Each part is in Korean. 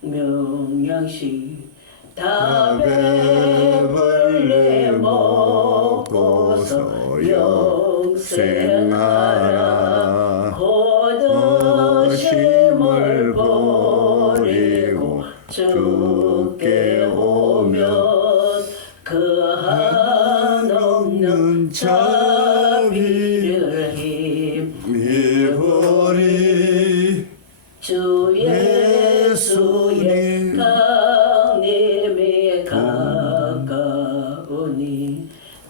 명양식 다 배불리 먹고서 영생하라. 거두심을 버리고 주께 오면 그 한없는 자비를 힘입으리. 주 예수의 강림이 가까우니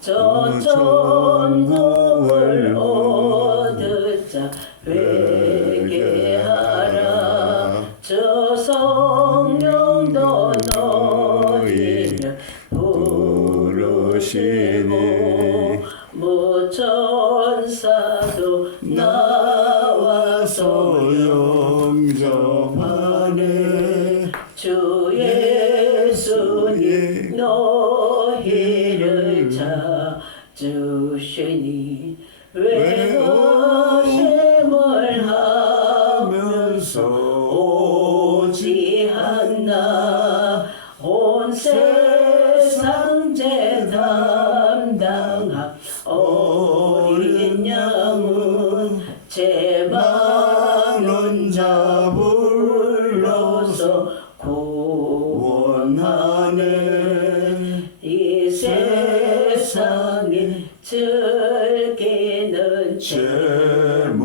저 천국을 얻으자 회개하라. 저 성령도 너희를 부르시고 무천사도 나와서 영접하네. 주 예수님 너희를 찾으시니 외로심을 하면서 오지 않나. 온 세상 죄 담당한 어린 양은 죄 많은 자 불러서 구원하네. 이 세상에 즐기는 죄물로는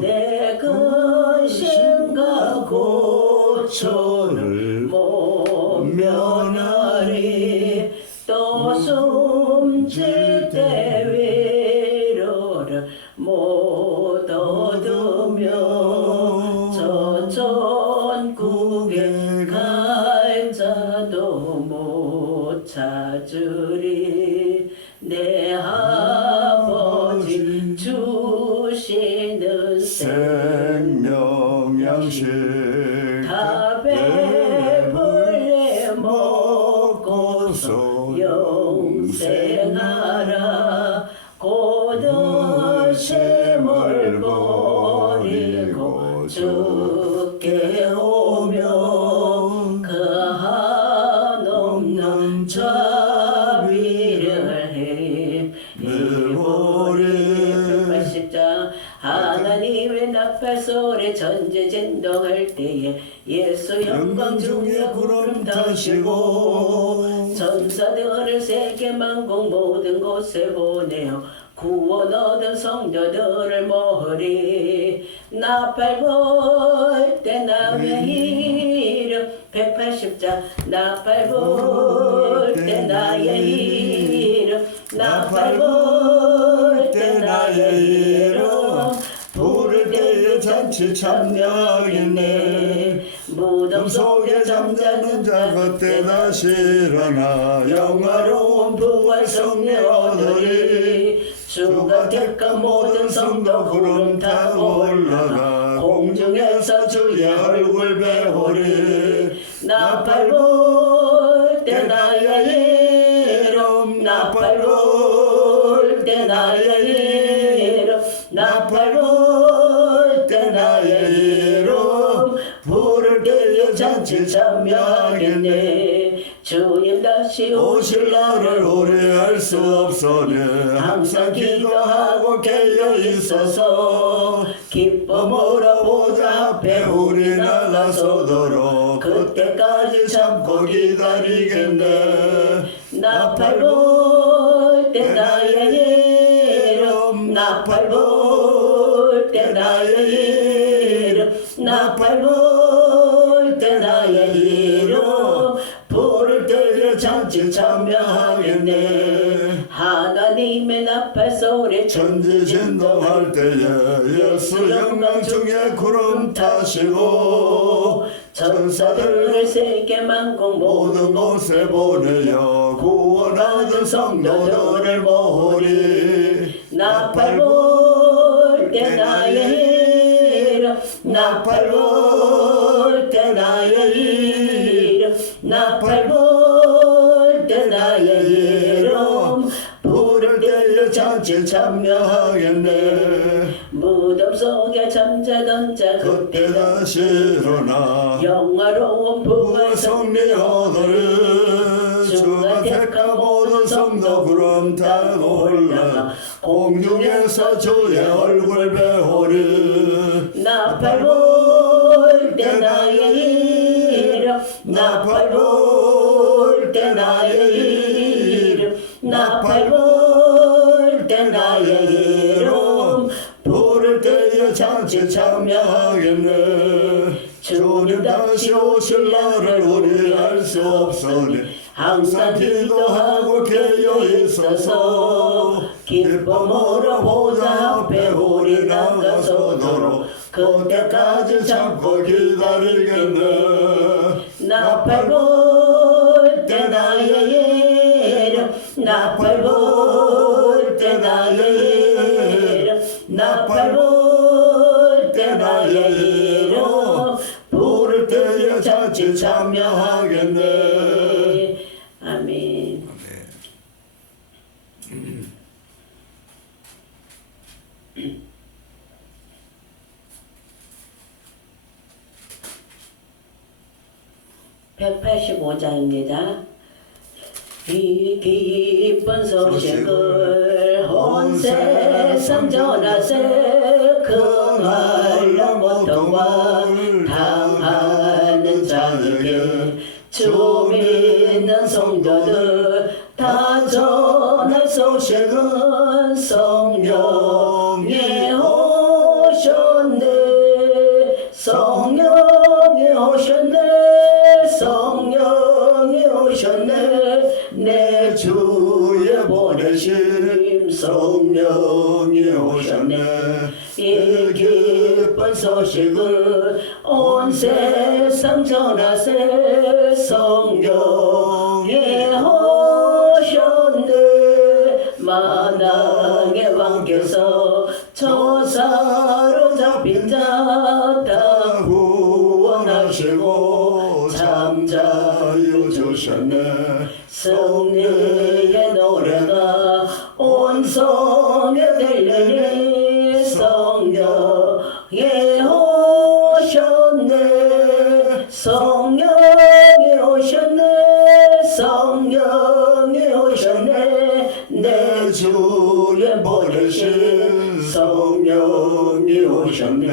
내 근심과 고초를 못 면하리. 또 숨질 때 위로를 못 얻으며 저 천국에 갈 자도 못 찾으리. 내 아버지 주시는 생명양식 다 배불리 먹고서 영생하라. 고두심을 버리고 주께 오면 그 한없는 자비를 힘입으리. 180장 하나님의 나팔 소리 전지진동할 때에 예수 영광 중에 구름 타시고 천사들을 세계 만국 모든 곳에 보내어 구원 얻은 성도들을 모으리. 나팔 불 때 나의 이름 180장 나팔 불 때 나의 이름 나팔 불 때 나의 이름 불을 때에 잔치 참여하겠네. 무덤 속에 잠자는 자 그때 다시 일어나 영화로운 부활 성례 얻으리. 주가 택한 모든 성도 구름 타고 올라가 공중에서 주의 얼굴 배우리. 나팔 불 때 나의 이름 나팔 불 때 나의 이름 나팔 불 때 나의 이름 불을 때에 잔치 참여하겠네. 주님 다시 오실 날을 오래 알 수 없으니 항상 기도하고 깨어 있어서 기쁨으로 보좌 앞에 우리 나가서도록 그때까지 참고 기다리겠네. 나팔 불 때 나의 이름 나팔 불 때 나의 이름 나팔 불 때 나의 이름 불을 때에 잔치 참여하겠네. 하나님의 나팔 소리 천지진동할 때에 예수 영광 중에 구름 타시고 천사들을 세계 만국 모든 곳에 보내어 구원 얻은 성도들을 모으리. 나팔 불 때 나의 이름 나팔 불 때 나의 이름 나팔 불 때 나의 이름 불을 때에 잔치 참여하겠네. 무덤 속에 잠자던 자 그때 다시로나 영화로운 부활 성리 얻으리 주가 택한 모든 성도 구름 타고 올라 공중에서 주의 얼굴 배우리 나팔 불 때 나의 이름 나팔 불 때 나의 이름 나팔 불 때 나의 이름 부를 때에 잔치 참여하겠네 주님 다시 오실 날을 우리 알 수 없으니 항상 기도하고 깨어 있어서 기쁨으로 보좌 앞에 우리 나가서도록 그때까지 참고 기다리겠네 나팔 불 때 나의 이름 나팔 불 때 나의 이름 나팔 불 때 나의 이름 부를 때에 잔치 참여하겠네 아멘. 185장입니다. 이 기쁜 소식을 온 세상 전하세 그날로 고통을 당하는 자에게 주 믿는 성도들 다 전할 소식은 성령이 오셨네 성령이 오셨네 성령이 오셨네 내 주의 보내심 성령이 오셨네 이 기쁜 소식을 온 세상 전하세 성령이 오셨네 만왕의 왕께서 저 사로잡힌 자 다 구원하시고 잠자유 주셨네 승리의 노래가 온 성에 들리니 성령이 오셨네 성령이 오셨네 성령이 오셨네 내 주의 보내신 성령이 오셨네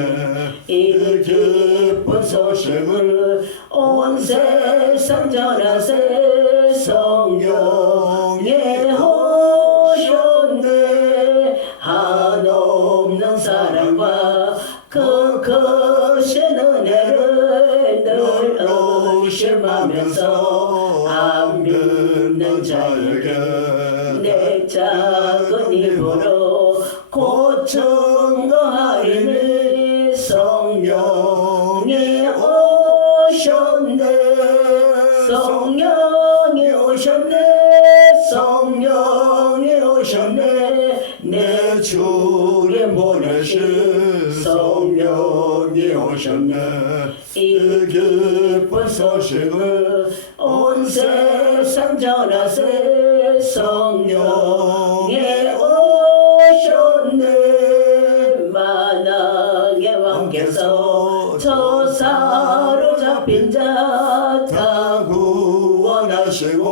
이 기쁜 소식을 온 세상 전하세 성령이 오셨네 한없는 사랑과 그 크신 은혜를 늘 의심하면서 안 믿는 자에게 내 작은 입으로 고청 거하리니 성령이 오셨네 성령이 오셨네 성령이 오셨네 내 주님 보내신 성령이 오셨네 이 기쁜 소식을 온 세상 전하세 성령이 오셨네 만왕의 왕께서 저 사로잡힌 자 다 구원하시고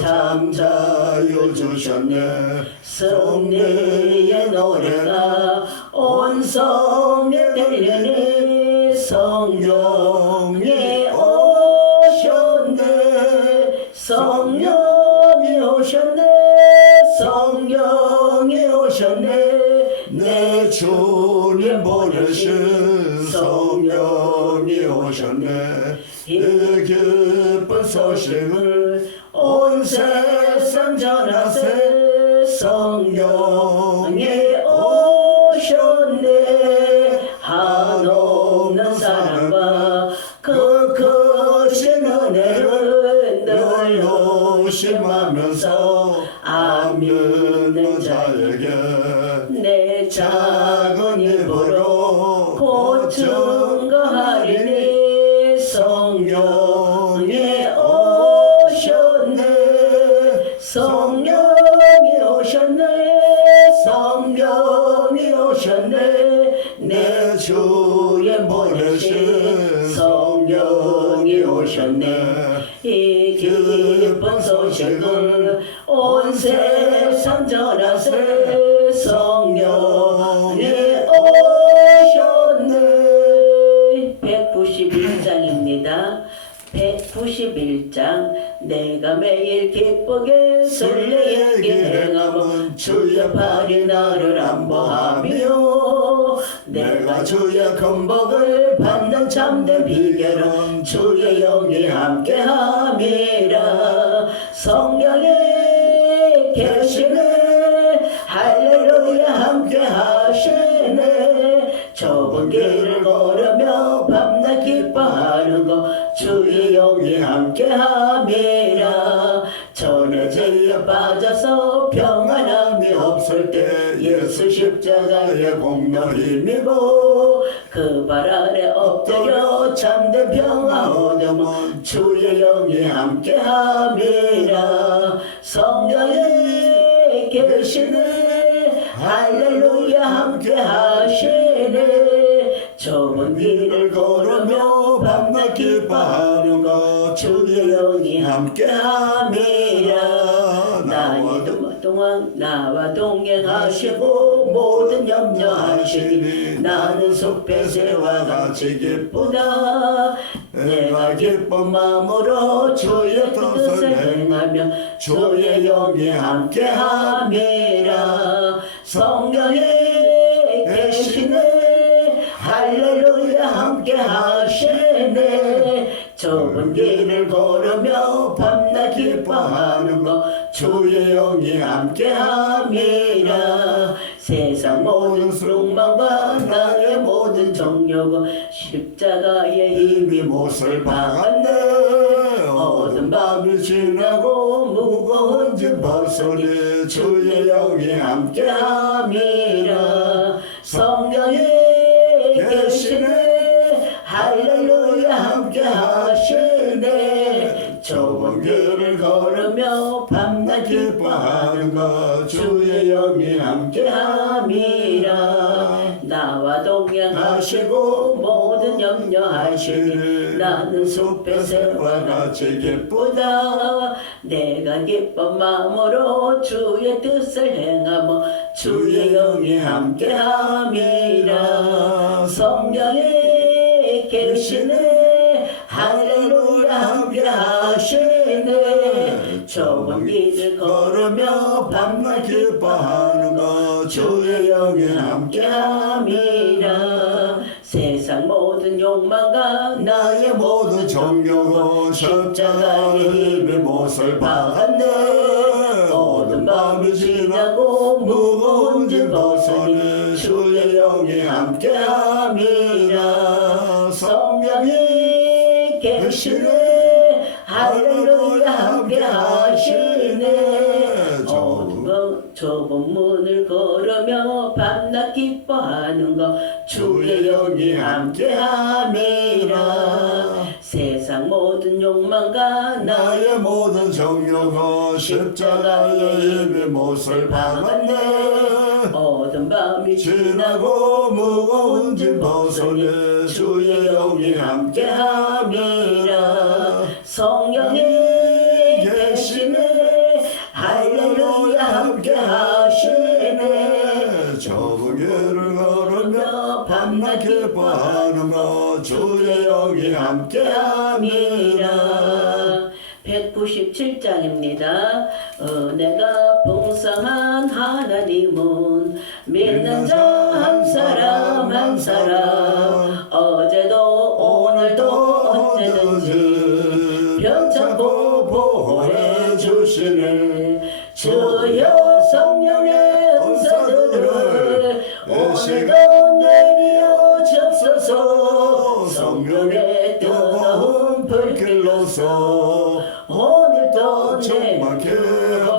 잠자유 주셨네 승리의 노래가 온 성에 들리니 성령이 오셨네 성령이 오셨네 성령이 오셨네 내 주님 보내신 성령이 오셨네 이 기쁜 소식을 온 세상 전하세 성령이 오셨네 한없는 사랑과 그 크신 은혜를 늘 의심하면서 안 믿는 자에게 내 작은 입으로 고청 거하리니 성령이 오셨네 안전하세 성령이 오셨네. 191장입니다. 191장. 내가 매일 기쁘게 설레게 행함은 주의 팔이 나를 안보하며 내가 주의 건복을 받는 참된 비결은 주의 영이 함께함이라. 성령이 계시네 할렐루야 함께하시네. 좁은 길을 걸으며 밤낮 기뻐하는 것 주의 영이 함께함이라. 전에 죄에 빠져서 평안함이 없을 때 예수 십자가의 공로 힘입어 그 발 아래 엎드려 참된 평화 얻으면 주의 영이 함께함이라. 성령이 계시네 할렐루야 함께하시네. 좁은 길을 걸으며 밤낮 기뻐하는 것 주의 영이 함께함이라. 나의 동안 나와 동행하시고 모든 염려하시니 나는 숲의 새와 같이 기쁘다. 내가 기쁜 마음으로 주의 뜻을 행하며 주의 영이 함께함이라. 성령이 계시네 할렐루야 함께하시네. 좁은 길을 걸으며 밤낮 기뻐하는 것 주의 영이 함께함이라. 세상 모든 욕망과 나의 모든 정욕은 십자가에 이미 못을 박았네. 어두운 밤이 지나고 무거운 짐 벗으니 주의 영이 함께함이라. 성령이 계시네 할렐루야 함께하시네. 좁은 길을 걸으며 밤낮 기뻐하는 것 주의 영이 함께함이라. 나와 동행하시고 모든 염려하시니 나는 숲의 새와 같이 기쁘다. 내가 기쁜 마음으로 주의 뜻을 행하며 주의 영이 함께함이라. 성령이 계시네 할렐루야 함께하시네. 좁은 길을 걸으며 밤낮 기뻐하는 것 주의 영이 함께함이라. 세상 모든 욕망과 나의 모든 정욕은 십자가에 이미 못을 박았네. 어두운 밤이 지나고 무거운 짐 벗으니 주의 영이 함께함이라. 성령이 계시네 할렐루야 함께하시네. 좁은 문을 걸으며 밤낮 기뻐하는 것 주의 영이 함께함이라. 세상 모든 욕망과 나의 모든 정욕은 십자가에 이미 못을 박았네. 어두운 밤이 지나고 무거운 짐 벗으니 주의 영이 함께함이라. 성령이 계시네 할렐루야 함께하시네. 좁은 길을 걸으며 밤낮 기뻐하는 것 주의 영이 함께함이라. 197장입니다. 은혜가 풍성한 하나님은 믿는 자 한 사람 한 사람 어제도 오늘도 언제든지 변찮고 보호해 주시네. 주여 성령의 은사들을 오늘도 내려 주옵소서. 성령의 뜨거운 불길로서 오늘도 충만케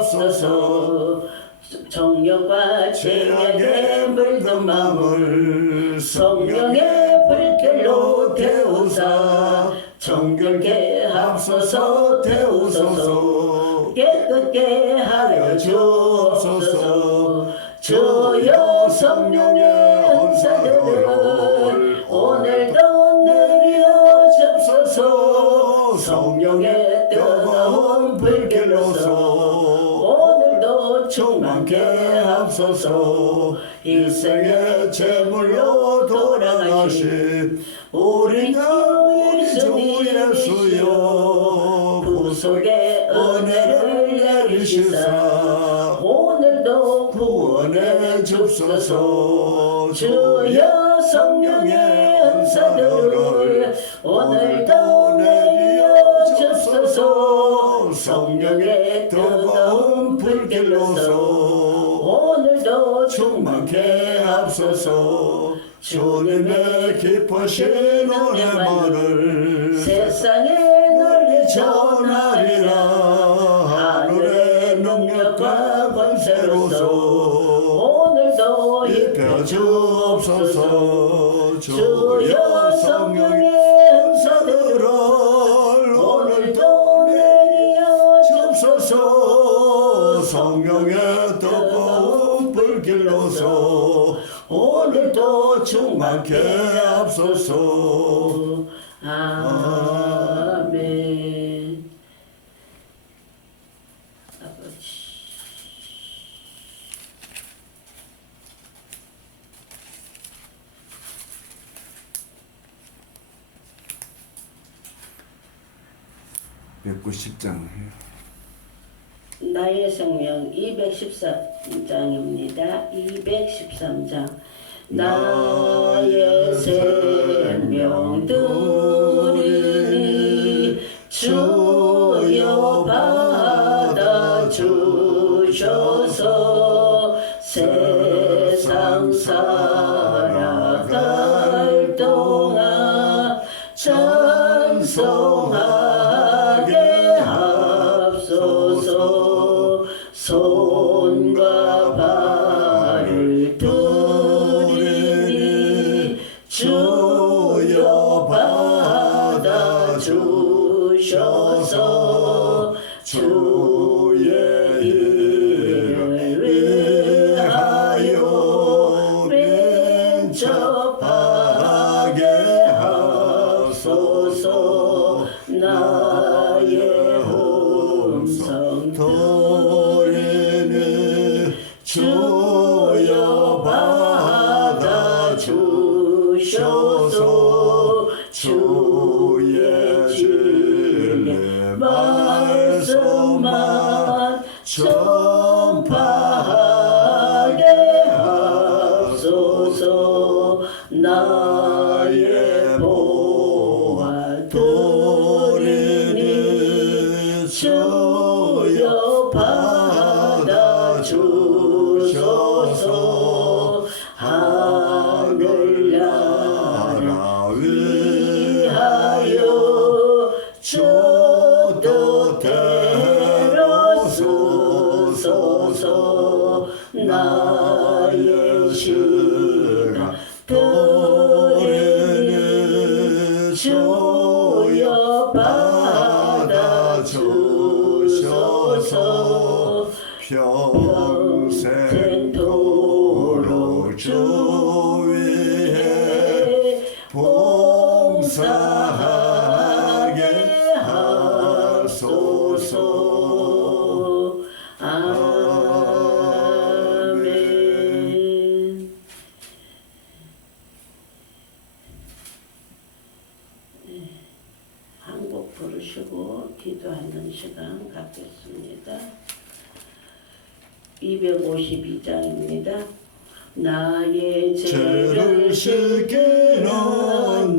내옵소서. 정욕과 죄악에 물든 마음을 성령의 불길로 태우사 정결케 하소서. 태우소서 깨끗게 하여 주옵소서. 주여 성령의 은사들을 오늘도 내려 주옵소서. 성령의 뜨거운 불길로서 오늘도 충만 충만케 하소서. 일생의 제물로 돌아가신 우리 주 예수여, 구속의 은혜를 내리시사 오늘도 구원해 주소서. 주여 성령의 은사들을 오늘도 내려 주소서. 성령의 뜨거운 불길로서 오늘도 충만케 하소서. 주님의 기쁘신 은혜만을 세상에 널리 전하리라. 하늘의 능력과 권세로서 오늘도 입혀 주옵소서. 주여 성령의 은사들을 오늘도 내려 주옵소서. 성령의 뜨거운 불길로서 오늘도 충만케 하소서. 아멘. 아버지. 나의 생명 213장입니다. 213장. 나의 생명 드리니 주여 받아 주셔서 세상 살아갈 동안 찬송하게 합소서. 손과 발을 드리니 주여 받아 주셔서 주의 이름을 위하여 민첩하게 하소서. 나의 음성 도리니 주여 받아 주셔서 주의 진리 말씀만 전파하게 하소서. 나의 보활 도리니 주여 받아 주셔서 하늘나라 위하여 주 뜻대로 쓰소서. 나의 시간 도리니 주여 받아 주셔서 평생토록 주 위에 봉사하게 하소서. 아멘. 한 곡 부르시고 기도하는 시간 갖겠습니다. 252장입니다. 나의 죄를 씻기는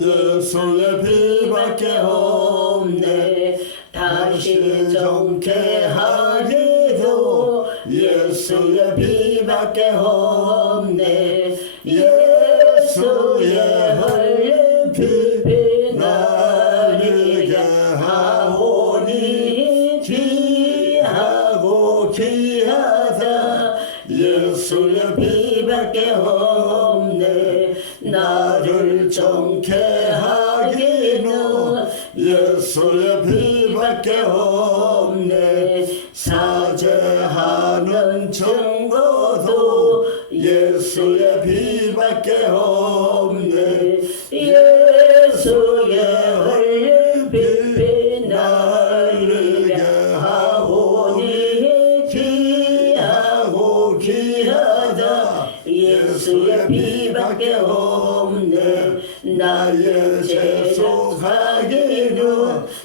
예수의 피밖에 없네. 다시 정케 하리도 예수의 피밖에 없네. 예수의 흘린 피 나에게 하오니 귀하고 귀하다. 예수의 피밖에 없네. 나를 정케 하기는 예수의 피밖에 없네. 사죄하는 증거도 예수의 피밖에 없네. 예수의 흘린 피 나에게 하오니 귀하고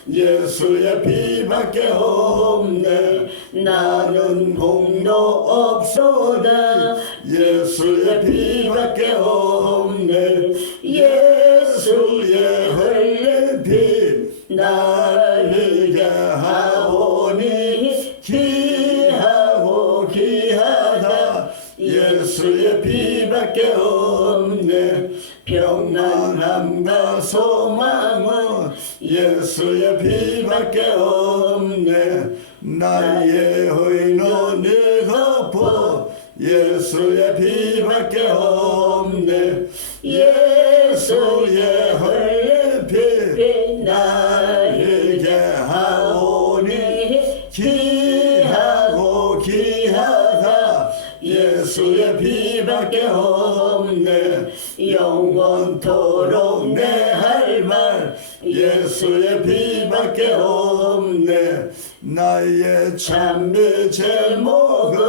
예수의 피밖에 없네. 나는 공로 없소다. 예수의 피밖에 없네. 예수의 흘린 피 날 흘게 하오니 귀하고 귀하다. 예수의 피밖에 없네. 평안함과 소망은 예수의 피밖에 없네. 나의 의는 일거포 예수의 피밖에 없네. 예수의 흘린 피 나에게 하오니 귀하고 귀하다. 예수의 피밖에 없네. 영원토록 내 할 말 예수의 피밖에 없네. 나의 찬미 제목은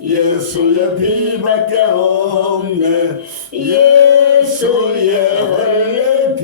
예수의 피밖에 없네. 예수의 흘린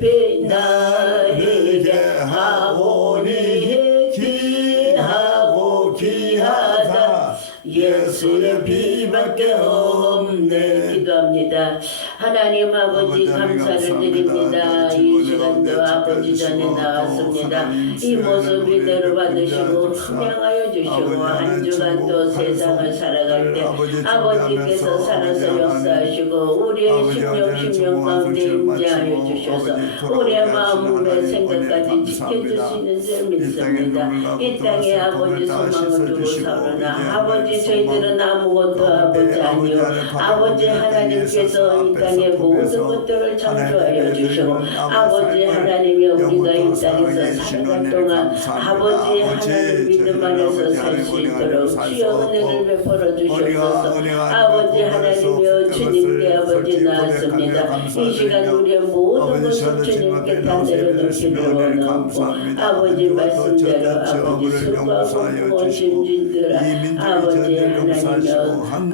피 나에게 하오니 귀하고 귀하다. 예수의 피밖에 없네. 기도합니다. 하나님 아버지 감사를 드립니다. 이 시간도 아버지 전에 나왔습니다. 이 모습 이대로 받으시고 함양하여 주시고 한 주간도 세상을 살아갈 때 아버지께서 살아서 역사하시고 우리의 심령 가운데 임재하여 주셔서 우리의 마음의 생각까지 지켜주시는 줄 믿습니다. 이 땅에 아버지 소망을 두고 살으나 아버지 저희들은 아무것도 아버지 아니요 아버지 하나님께서 이 땅에 모든 것들을 창조하여 주시고 아버지 하나님이 우리가 이 땅에서 살아갈 동안 아버지 하나님 믿음 안에서 살 수 있도록 주여 은혜를 베풀어 주시옵소서. 아버지 하나님이여 주님께 아버지 나왔습니다. 이 시간 우리의 모든 것을 주님께 다 내려놓기를 원하고 아버지 말씀대로 아버지 수고하고 부모 짐진들아 아버지 하나님이여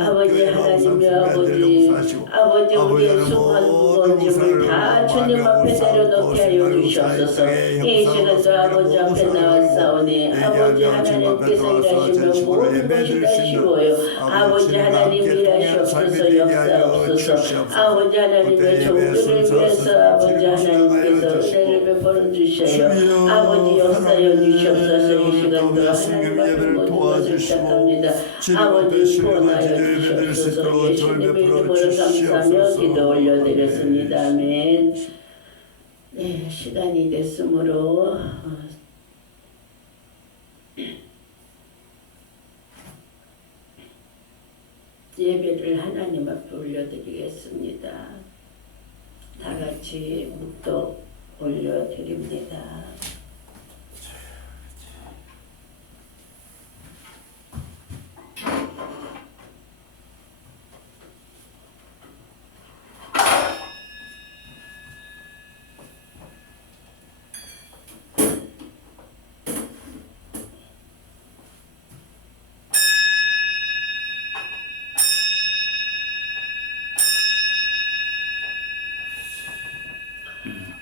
아버지 하나님이여 아버지 우리의 수고한 무거운 다 주님 앞에 내려놓게 하여 주시옵소서. 이 시간도 아버지 앞에 나왔사오니 아버지 하나님께서 일하시면 모든 것이 다 쉬워요. 아버지 하나님 일하시옵소서. 역사옵소서. 아버지 하나님의 종들을 위해서 아버지 하나님께서 은혜를 베풀어 주셔요. 아버지 역사여 주시옵소서. 이 시간도 하나님 앞에 모든 것을 부탁합니다. 아버지 구원하여 주시옵소서. 예수님의 이름으로 감사하며 기도 올려드렸습니다. 아멘. 네, 시간이 됐으므로 예배를 하나님 앞에 올려드리겠습니다. 다 같이 묵독 올려드립니다.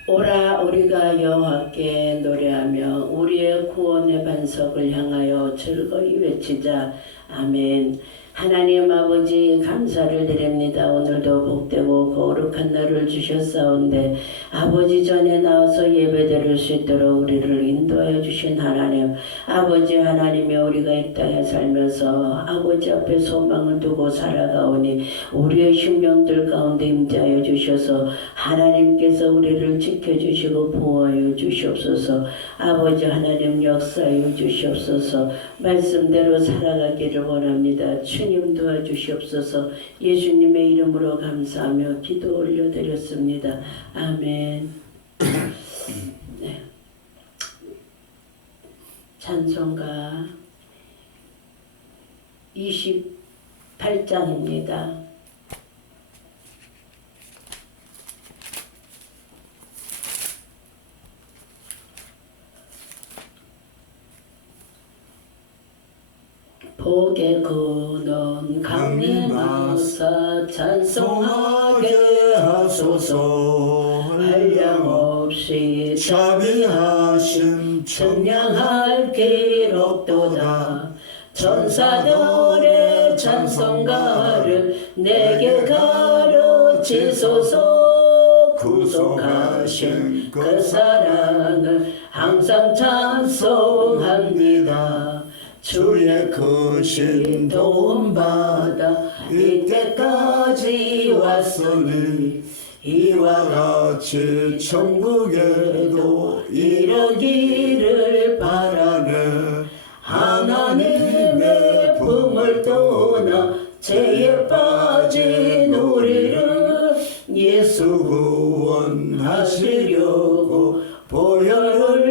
오라 우리가 여호와께 노래하며 우리의 구원의 반석을 향하여 즐거이 외치자. 아멘. 하나님 아버지 감사를 드립니다. 오늘도 복되고 거룩한 날을 주셨사온데 아버지 전에 나와서 예배드릴 수 있도록 우리를 인도하여 주신 하나님 아버지 하나님이 우리가 이 땅에 살면서 아버지 앞에 소망을 두고 살아가오니 우리의 심령들 가운데 임재하여 주셔서 하나님께서 우리를 지켜주시고 보호하여 주시옵소서. 아버지 하나님 역사하여 주시옵소서. 말씀대로 살아가기를 원합니다. 주님 도와주시옵소서. 예수님의 이름으로 감사하며 기도 올려드렸습니다. 아멘. 네. 찬송가 28장입니다. 복의 근원 강림하사 찬송하게 하소서. 한량 없이 자비하심 청량할 기록도다. 천사들의 찬송가를 내게 가르치소서. 구속하신 그 사랑을 항상 찬송합니다. 주의 크신 도움받아 이때까지 왔으니 이와 같이 천국에도 이르기를 바라네. 하나님의 품을 떠나 죄에 빠진 우리를 예수 구원하시려고 보혈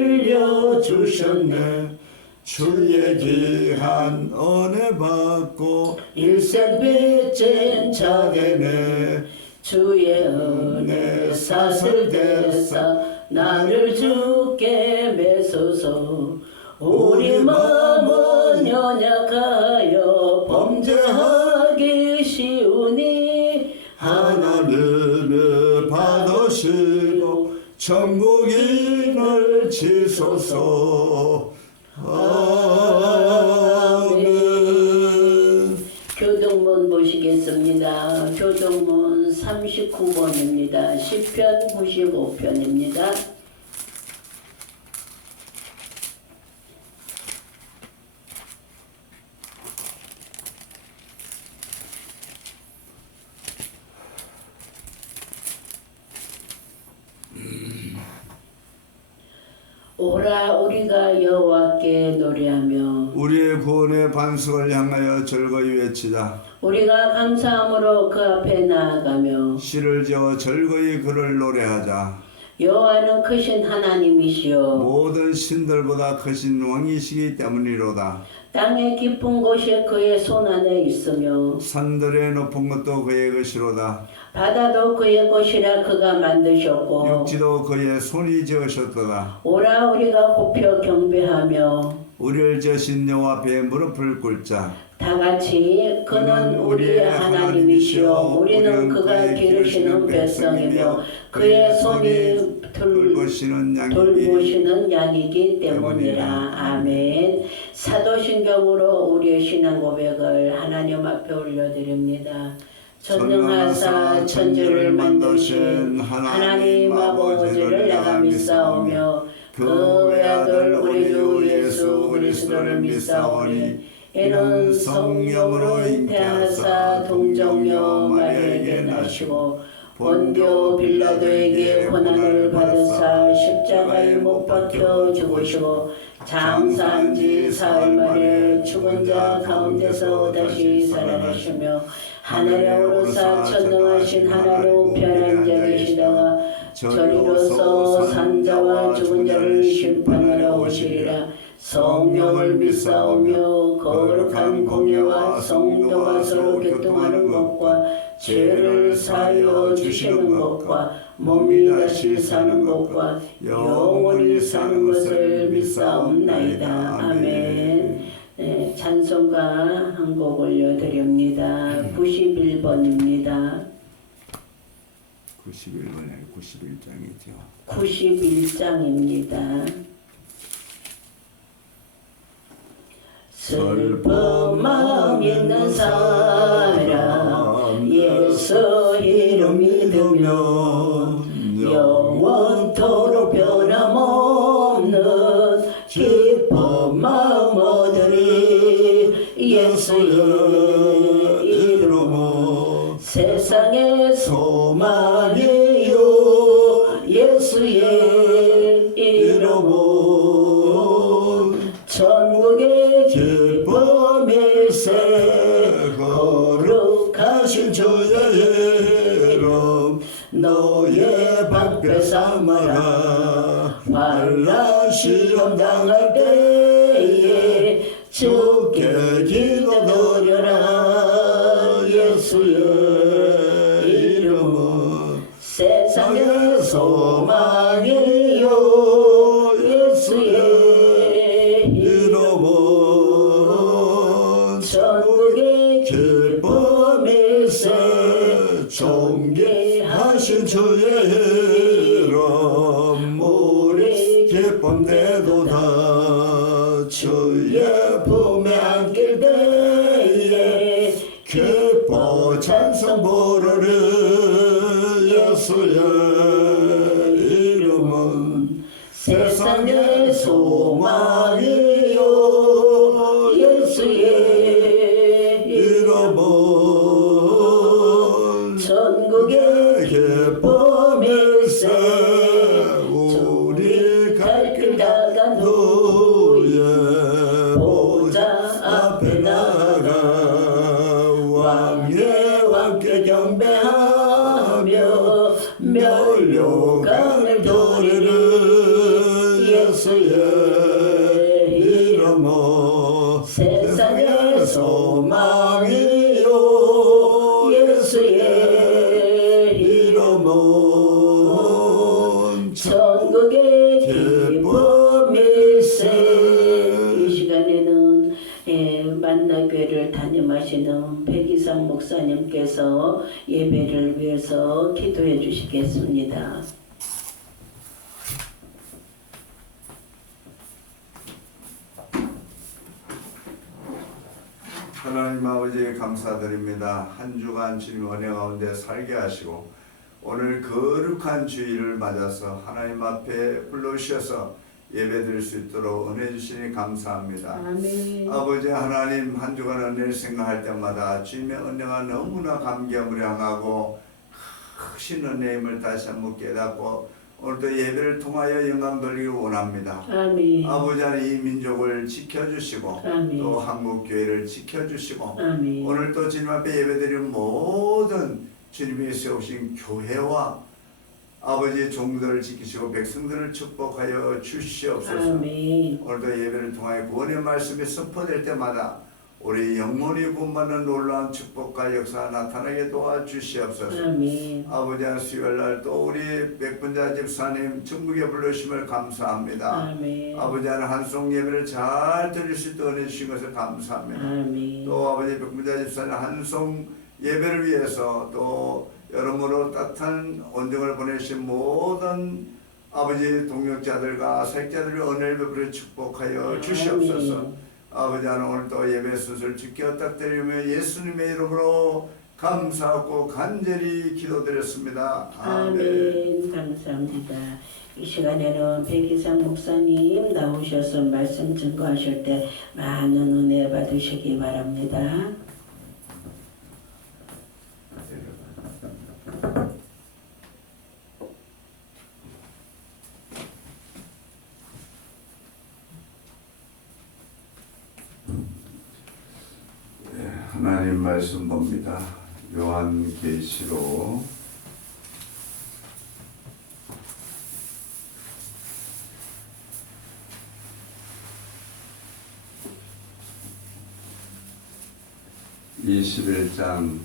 흘려주셨네. 주의 귀한 은혜 받고 일생 빚진 자되네. 주의 은혜 사슬대사 나를 주께 매소서. 우리 마음은 연약하여 범죄하기 쉬우니 하나님의 받으시고 천국인을 지소서. 아멘. 교동문 보시겠습니다. 교동문 39번입니다. 시편 95편입니다. 오라 우리가 여호와께 노래하며 우리의 구원의 반석을 향하여 즐거이 외치자. 우리가 감사함으로 그 앞에 나아가며 시를 지어 즐거이 그를 노래하자. 여호와는 크신 하나님이시여 모든 신들보다 크신 왕이시기 때문이로다. 땅의 깊은 곳이 그의 손 안에 있으며 산들의 높은 것도 그의 것이로다. 바다도 그의 것이라 그가 만드셨고 육지도 그의 손이 지으셨도다. 오라 우리가 굽혀 경배하며 우리를 지으신 여호와 앞에 무릎을 꿇자. 다같이 그는 우리의 하나님이시여 우리는 그가 기르시는 백성이며 그의 손이 돌보시는 양이기 때문이라. 아멘. 사도신경으로 우리의 신앙 고백을 하나님 앞에 올려드립니다. 전능하사 천지를 만드신 하나님 아버지를 내가 믿사오며 그 외아들 우리 주 예수 그리스도를 믿사오니 이는 성령으로 잉태하사 동정녀 마리아에게 나시고 본디오 빌라도에게 고난을 받으사 십자가에 못 박혀 죽으시고 장사한 지 사흘 만에 죽은 자 가운데서 다시 살아나시며 하늘에 오르사 천능하신 하나님 우편한 자 계시다가 저리로서 산자와 죽은 자를 심판하러 오시리라. 성령을 믿사오며 거룩한 공예와 성도가 서로 교통하는 것과 죄를 사하여 주시는 것과 몸이 다시 사는 것과 영원히 사는 것을 믿사옵나이다. 아멘. 네, 찬송가 한 곡 올려드립니다. 91번입니다. 91번에 91장이죠. 91장입니다. 슬픈 마음 있는 사람 예수 이름 믿으며 영원토록 변함없는 기쁜 마음 얻으리. 예수의 이름은 세상의 소망이요 예수의 이름은 천국의 기쁨일세. 거룩하신 주의 이름 너의 방패 삼아라. 환난 시험 당할 때에 주께 기도드려라. 예수의 이름은 세상의 소망이요 예수의 이름은 천국의 기쁨일세. 존귀하신 주의 이름 온대도다 주의 품에 안길 때에 기뻐 찬송 부르리 예수의 이름은 세상의 소망이요 예수의 이름은 천국의 기쁨일세 우리 갈 길 다간 후에 보좌 앞에 나가 왕의 왕께 경배하며 멸류관을 돌리는 예수의 이름은 세상의 소망이요 예수의 이름은 천국의 기쁨일세. 이 시간에는 만나교회를 담임하시는 백이상 목사님께서 예배를 위해서 기도해 주시겠습니다. 하나님 아버지 감사드립니다. 한 주간 주님 은혜 가운데 살게 하시고 오늘 거룩한 주일을 맞아서 하나님 앞에 불러주셔서 예배드릴 수 있도록 은혜 주시니 감사합니다. 아멘. 아버지 하나님 한 주간 은혜를 생각할 때마다 주님의 은혜가 너무나 감개무량하고 크신 은혜임을 다시 한번 깨닫고 오늘도 예배를 통하여 영광 돌리기 원합니다. 아멘. 아버지 하나님 이 민족을 지켜주시고 아멘. 또 한국교회를 지켜주시고 아멘. 오늘 또 주님 앞에 예배드리는 모든 주님이 세우신 교회와 아버지 종들을 지키시고 백성들을 축복하여 주시옵소서. 아멘. 오늘도 예배를 통하여 구원의 말씀이 선포될 때마다 우리 영혼이 구원받는 놀라운 축복과 역사가 나타나게 도와주시옵소서. 아멘. 아버지 하나님 수요일날 또 우리 백분자 집사님 전국에 불러주심을 감사합니다. 아멘. 아버지 하나님 한송 예배를 잘 드릴 수 있도록 은혜 주신 것을 감사합니다. 아멘. 또 아버지 백분자 집사님 한송 예배를 위해서 또 여러모로 따뜻한 온정을 보내신 모든 아버지 동역자들과 사역자들의 은혜를 베풀어 축복하여 주시옵소서. 아버지 하나님 오늘 또 예배 순서를 주께 탁드리며 예수님의 이름으로 감사하고 간절히 기도드렸습니다. 아멘. 감사합니다. 이 시간에는 백이상 목사님 나오셔서 말씀 증거하실 때 많은 은혜 받으시기 바랍니다. 하나님 말씀 봅니다. 요한계시록 21장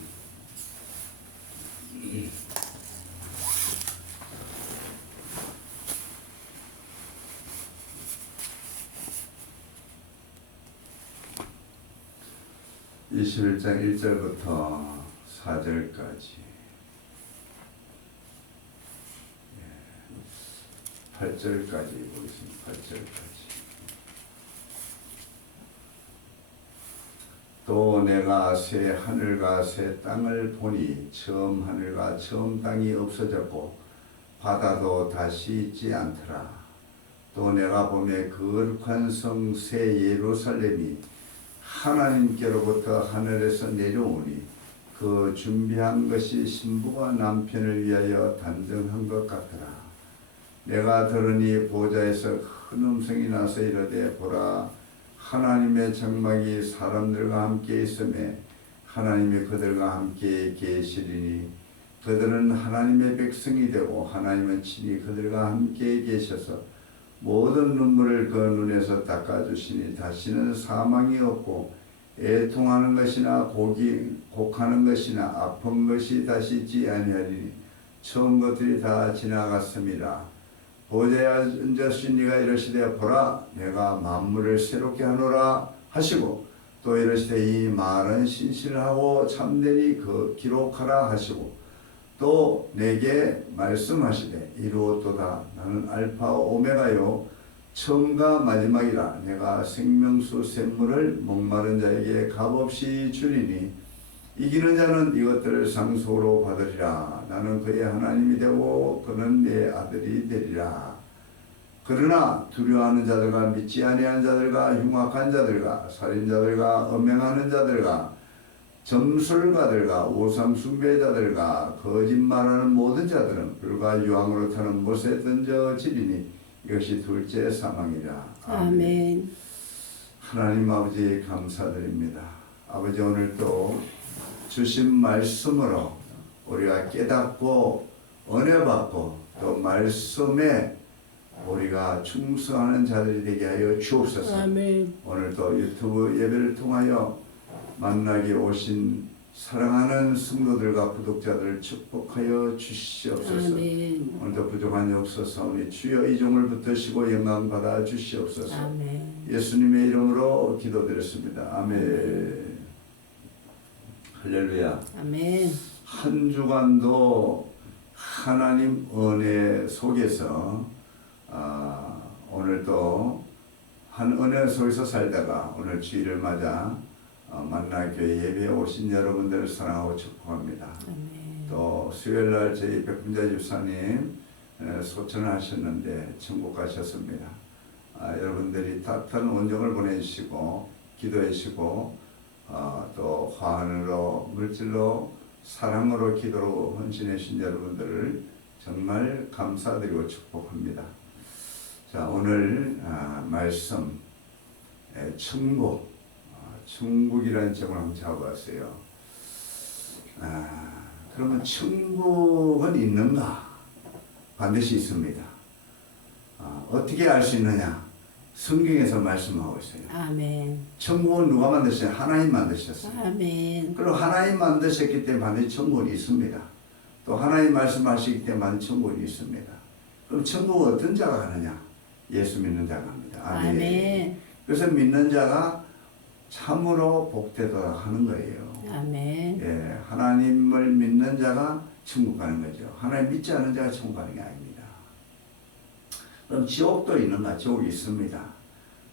21장 1절부터 4절까지 8절까지 보겠습니다. 8절까지 또 내가 새 하늘과 새 땅을 보니 처음 하늘과 처음 땅이 없어졌고 바다도 다시 있지 않더라. 또 내가 보매 거룩한 성 새 예루살렘이 하나님께로부터 하늘에서 내려오니 그 준비한 것이 신부가 남편을 위하여 단정한 것 같더라. 내가 들으니 보좌에서 큰 음성이 나서 이르되 보라 하나님의 장막이 사람들과 함께 있음에 하나님이 그들과 함께 계시리니 그들은 하나님의 백성이 되고 하나님은 친히 그들과 함께 계셔서 모든 눈물을 그 눈에서 닦아주시니 다시는 사망이 없고 애통하는 것이나 곡하는 것이나 아픈 것이 다시 있지 아니하리니 처음 것들이 다 지나갔습니다. 보좌에 앉으신 이가 이르시되 보라 내가 만물을 새롭게 하노라 하시고 또 이르시되 이 말은 신실하고 참되니 그 기록하라 하시고 또 내게 말씀하시되 이루었도다 나는 알파와 오메가요 처음과 마지막이라. 내가 생명수 샘물을 목마른 자에게 값없이 주리니 이기는 자는 이것들을 상속으로 받으리라. 나는 그의 하나님이 되고 그는 내 아들이 되리라. 그러나 두려워하는 자들과 믿지 아니하는 자들과 흉악한 자들과 살인자들과 음행하는 자들과 점술가들과 우상 숭배자들과 거짓말하는 모든 자들은 불과 유황으로 타는 못에 던져지리니 이것이 둘째 사망이라. 아멘. 하나님 아버지 감사드립니다. 아버지 오늘 또 주신 말씀으로 우리가 깨닫고 은혜 받고 또 말씀에 우리가 충성하는 자들이 되게 하여 주옵소서. 아멘. 오늘 또 유튜브 예배를 통하여 만나게 오신 사랑하는 성도들과 구독자들을 축복하여 주시옵소서. 아멘. 오늘도 부족한 역사사오니 주여 이 종을 붙드시고 영광 받아 주시옵소서. 아멘. 예수님의 이름으로 기도드렸습니다. 아멘. 할렐루야. 아멘. 한 주간도 하나님 은혜 속에서 오늘도 한 은혜 속에서 살다가 오늘 주일을 맞아 만나교회 예배에 오신 여러분들을 사랑하고 축복합니다. 아멘. 또 수요일날 저희 백분자 집사님 소천을 하셨는데 천국 가셨습니다. 여러분들이 따뜻한 온정을 보내주시고 기도해 주시고 또 화환으로 물질로 사랑으로 기도로 헌신해 주신 여러분들을 정말 감사드리고 축복합니다. 자, 오늘 말씀 천국이라는 점을 한번 잡아봤어요. 그러면 천국은 있는가? 반드시 있습니다. 어떻게 알 수 있느냐? 성경에서 말씀하고 있어요. 아멘. 천국은 누가 만드셨어요? 하나님 만드셨어요. 아멘. 그리고 하나님 만드셨기 때문에 반드시 천국은 있습니다. 또 하나님 말씀하시기 때문에 반드시 천국은 있습니다. 그럼 천국은 어떤 자가 가느냐? 예수 믿는 자가 갑니다. 아멘. 아멘. 그래서 믿는 자가 참으로 복되도록 하는 거예요. 아멘. 예, 하나님을 믿는 자가 천국 가는 거죠. 하나님 믿지 않는 자가 천국 가는 게 아닙니다. 그럼 지옥도 있는가? 지옥이 있습니다.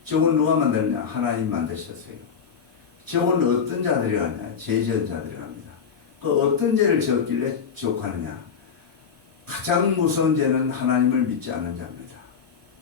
지옥은 누가 만드느냐? 하나님 만드셨어요. 지옥은 어떤 자들이 가느냐? 죄 지은 자들이 갑니다. 그 어떤 죄를 지었길래 지옥 가느냐? 가장 무서운 죄는 하나님을 믿지 않는 자입니다.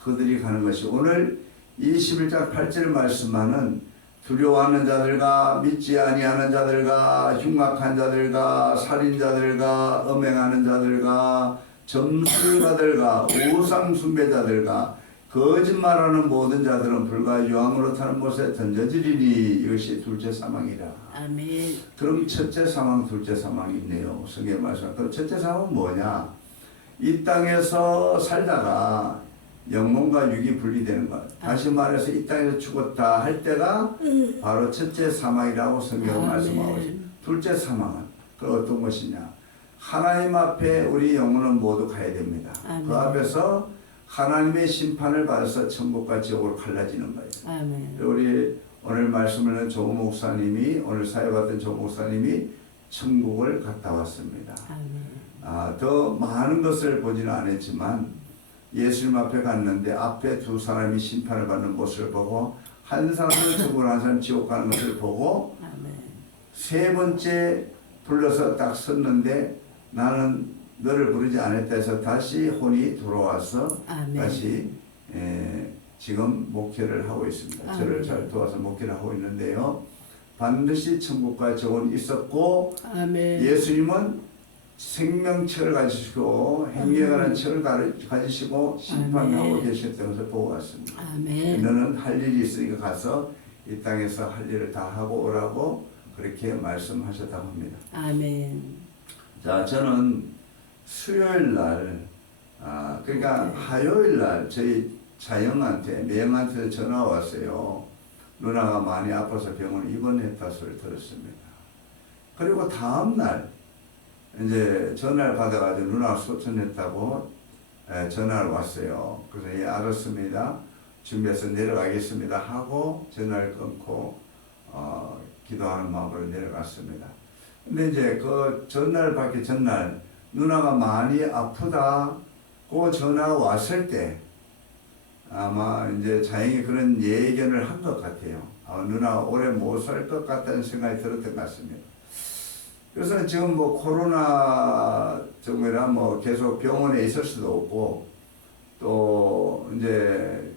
그들이 가는 것이 오늘 21장 8절 말씀하는 두려워하는 자들과 믿지 아니하는 자들과 흉악한 자들과 살인자들과 음행하는 자들과 점술가들과 우상 숭배자들과 거짓말하는 모든 자들은 불과 유황으로 타는 못에 던져지리니 이것이 둘째 사망이라. 아멘. 그럼 첫째 사망, 둘째 사망이 있네요. 성경 말씀. 그럼 첫째 사망은 뭐냐? 이 땅에서 살다가 영혼과 육이 분리되는 것. 다시 말해서 이 땅에서 죽었다 할 때가 바로 첫째 사망이라고 성경은 말씀하고 있습니다. 둘째 사망은 그 어떤 것이냐? 하나님 앞에 우리 영혼은 모두 가야 됩니다. 아멘. 그 앞에서 하나님의 심판을 받아서 천국과 지옥으로 갈라지는 거예요. 아멘. 우리 오늘 말씀을 하는 조 목사님이 오늘 사회 받은 조 목사님이 천국을 갔다 왔습니다. 아멘. 더 많은 것을 보지는 않았지만 예수님 앞에 갔는데 앞에 두 사람이 심판을 받는 모습을 보고 한 사람은 천국을 한 사람은 지옥 가는 것을 보고 아멘. 세 번째 불러서 딱 섰는데 나는 너를 부르지 않았다 해서 다시 혼이 돌아와서 아멘. 다시 지금 목회를 하고 있습니다. 저를 아멘. 잘 도와서 목회를 하고 있는데요. 반드시 천국과 지옥은 있었고 아멘. 예수님은 생명체를 가지시고 행위에 관한 체를 가지시고 심판하고 아멘. 계셨다는 것을 보고 왔습니다. 아멘. 너는 할 일이 있으니까 가서 이 땅에서 할 일을 다 하고 오라고 그렇게 말씀하셨다고 합니다. 아멘. 자, 저는 수요일 날, 그러니까 화요일 날 저희 자영한테, 매형한테 전화가 왔어요. 누나가 많이 아파서 병원에 입원했다 소리를 들었습니다. 그리고 다음 날, 이제 전화를 받아가지고 누나가 소천했다고 전화를 왔어요. 그래서 예, 알았습니다. 준비해서 내려가겠습니다 하고 전화를 끊고 기도하는 마음으로 내려갔습니다. 근데 이제 그 전화를 받기 전날 누나가 많이 아프다고 전화가 왔을 때 아마 이제 자영이 그런 예견을 한 것 같아요. 누나 오래 못 살 것 같다는 생각이 들었던 것 같습니다. 그래서 지금 뭐 코로나 정도라 뭐 계속 병원에 있을 수도 없고 또 이제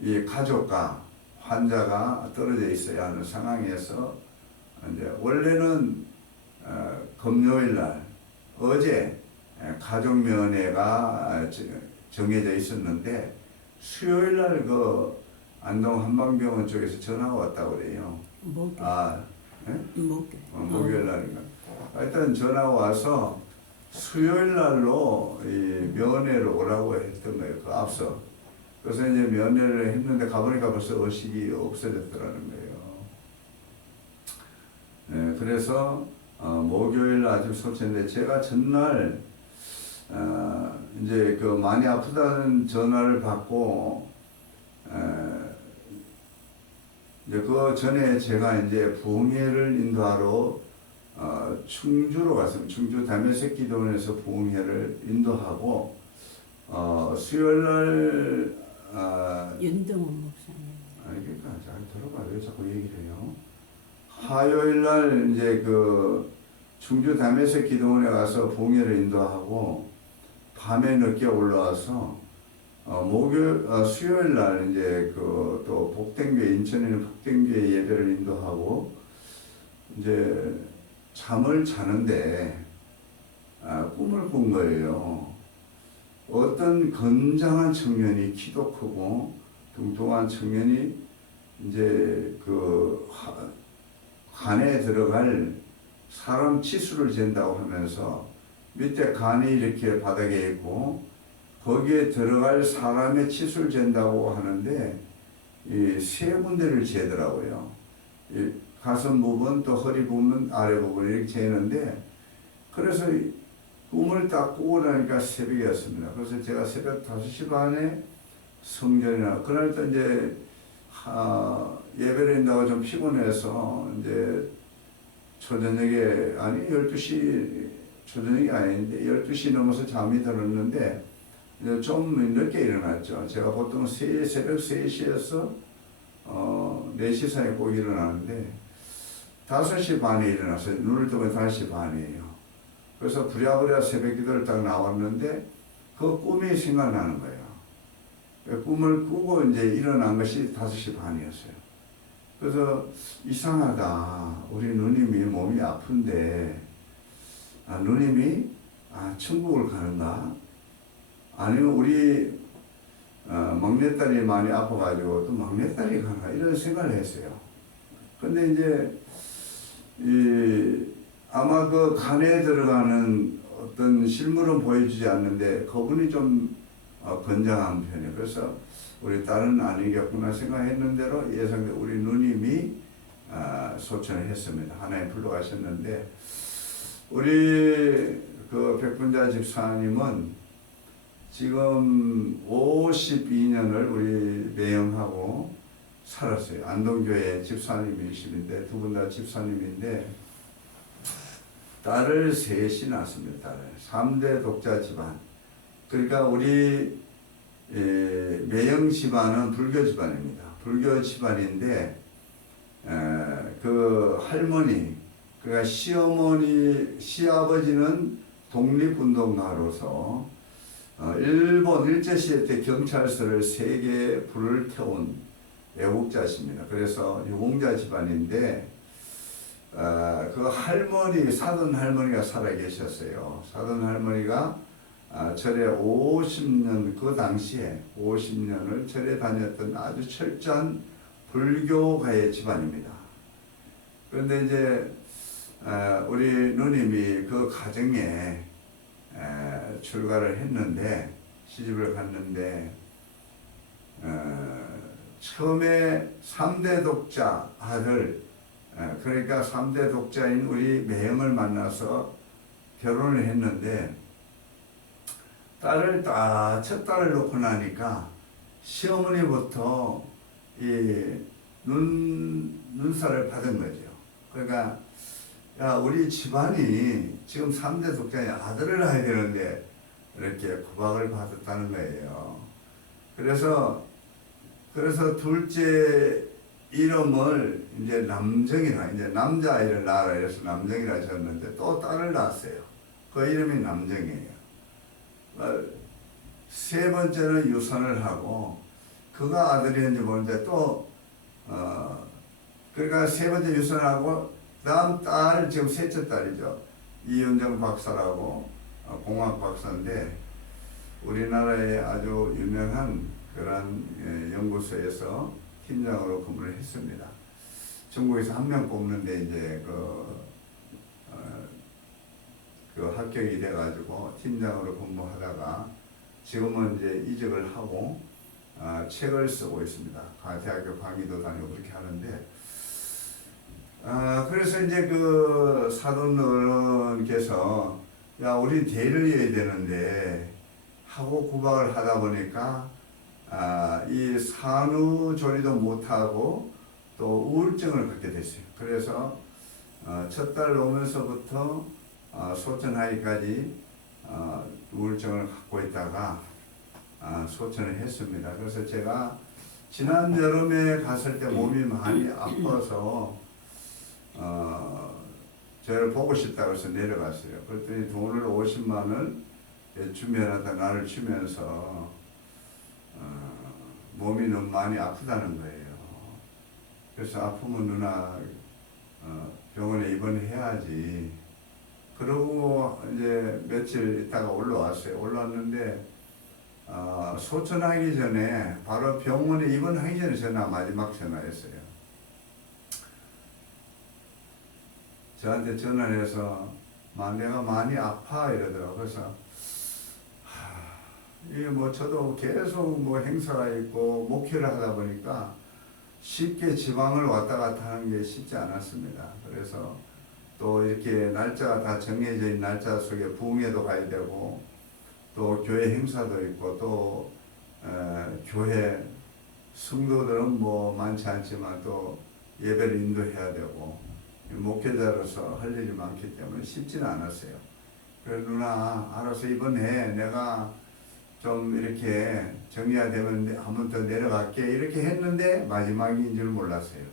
이 가족과 환자가 떨어져 있어야 하는 상황에서 이제 원래는 금요일 날 어제 가족면회가 정해져 있었는데 수요일 날 그 안동 한방병원 쪽에서 전화가 왔다고 그래요. 목요일 날인가. 하여튼 전화가 와서 수요일 날로 이 면회를 오라고 했던 거예요. 그 앞서. 그래서 이제 면회를 했는데 가보니까 벌써 의식이 없어졌더라는 거예요. 그래서 목요일 날 아침 소치인데 제가 전날 이제 그 많이 아프다는 전화를 받고 이제 그 전에 제가 이제 부흥회를 인도하러 충주로 갔습니다. 충주 담에색기도원에서 부흥회를 인도하고 수요일 날 윤동훈 목사님. 아니 그러니까 잘 들어봐. 왜 자꾸 얘기를 해요? 화요일 날 이제 그 충주 담에색기도원에 가서 부흥회를 인도하고 밤에 늦게 올라와서 수요일 날 이제 또 복댕교회 인천에 있는 복댕교회 예배를 인도하고 이제 잠을 자는데 꿈을 꾼 거예요. 어떤 건장한 청년이 키도 크고 뚱뚱한 청년이 이제 간에 들어갈 사람 치수를 잰다고 하면서 밑에 간이 이렇게 바닥에 있고 거기에 들어갈 사람의 치수를 잰다고 하는데 이 세 군데를 재더라고요. 이 가슴 부분 또 허리 부분 아래 부분 이렇게 재는데 그래서 꿈을 딱 꾸고 나니까 새벽이었습니다. 그래서 제가 새벽 5시 반에 성전이나 그날 또 이제 예배를 한다고 좀 피곤해서 이제 초저녁에 아니 12시 초저녁이 아닌데 12시 넘어서 잠이 들었는데 좀 늦게 일어났죠. 제가 보통 새벽 3시에서 4시 사이에 꼭 일어나는데 5시 반에 일어났어요. 눈을 뜨면 5시 반이에요. 그래서 부랴부랴 새벽 기도를 딱 나왔는데 그 꿈이 생각나는 거예요. 꿈을 꾸고 이제 일어난 것이 5시 반이었어요. 그래서 이상하다. 우리 누님이 몸이 아픈데 누님이 천국을 가는가? 아니면 우리 막내딸이 많이 아파가지고 또 막내딸이 가는가? 이런 생각을 했어요. 근데 이제 아마 그 간에 들어가는 어떤 실물은 보여주지 않는데 그분이 좀 건장한 편이에요. 그래서 우리 딸은 아니겠구나 생각했는 대로 예상대로 우리 누님이 소천을 했습니다. 하나님 불러가셨는데 우리 그 백분자 집사님은 지금 52년을 우리 매형하고 살았어요. 안동교회 집사님이신데 두 분 다 집사님인데 딸을 셋이 낳았습니다. 딸을 3대 독자 집안. 그러니까 우리 매형 집안은 불교 집안입니다. 불교 집안인데 그 할머니 그러니까 시아버지는 독립운동가로서 일본 일제시대 때 경찰서를 3개 불을 태운 애국자십니다. 그래서 유공자 집안인데 그 할머니 사돈 할머니가 살아 계셨어요. 사돈 할머니가 절에 50년 그 당시에 50년을 절에 다녔던 아주 철저한 불교가의 집안입니다. 그런데 이제 우리 누님이 그 가정에 출가를 했는데 시집을 갔는데 처음에 3대 독자 아들 그러니까 3대 독자인 우리 매형을 만나서 결혼을 했는데 첫 딸을 놓고 나니까 시어머니부터 이 눈살을 받은 거죠. 그러니까 야 우리 집안이 지금 3대 독자의 아들을 낳아야 되는데 이렇게 구박을 받았다는 거예요. 그래서 둘째 이름을 이제 남정이라, 이제 남자아이를 낳으라 해서 남정이라 졌는데 또 딸을 낳았어요. 그 이름이 남정이에요. 세 번째는 유선을 하고, 그가 아들이었는지 모르는데 또 그러니까 세 번째 유선하고, 다음 딸, 지금 셋째 딸이죠. 이윤정 박사라고 공학 박사인데 우리나라의 아주 유명한 그런 연구소에서 팀장으로 근무를 했습니다. 중국에서 한 명 뽑는데 이제 그 합격이 돼가지고 팀장으로 근무하다가 지금은 이제 이직을 하고 책을 쓰고 있습니다. 대학교 강의도 다니고 그렇게 하는데, 그래서 이제 그 사돈 어른께서 야, 우리 대를 이어야 되는데 하고 구박을 하다 보니까 이 산후조리도 못하고 또 우울증을 갖게 됐어요. 그래서 첫 딸 오면서부터 소천하기까지 우울증을 갖고 있다가 소천을 했습니다. 그래서 제가 지난 여름에 갔을 때 몸이 많이 아파서 저를 보고 싶다고 해서 내려갔어요. 그랬더니 돈을 50만 원 주면하다 나를 주면서 몸이 너무 많이 아프다는 거예요. 그래서 아프면 누나 병원에 입원해야지. 그러고 이제 며칠 있다가 올라왔어요. 올라왔는데 소천하기 전에 바로 병원에 입원하기 전에 마지막 전화했어요. 저한테 전화를 해서 내가 많이 아파 이러더라고요. 그래서 이게 뭐 저도 계속 뭐 행사가 있고 목회를 하다 보니까 쉽게 지방을 왔다 갔다 하는 게 쉽지 않았습니다. 그래서 또 이렇게 날짜가 다 정해져 있는 날짜 속에 부흥회도 가야 되고 또 교회 행사도 있고 또 교회 성도들은 뭐 많지 않지만 또 예배를 인도해야 되고 목회자로서 할 일이 많기 때문에 쉽지는 않았어요. 그래서 누나 알아서 이번에 내가 좀 이렇게 정리가 되면 한 번 더 내려갈게 이렇게 했는데 마지막인 줄 몰랐어요.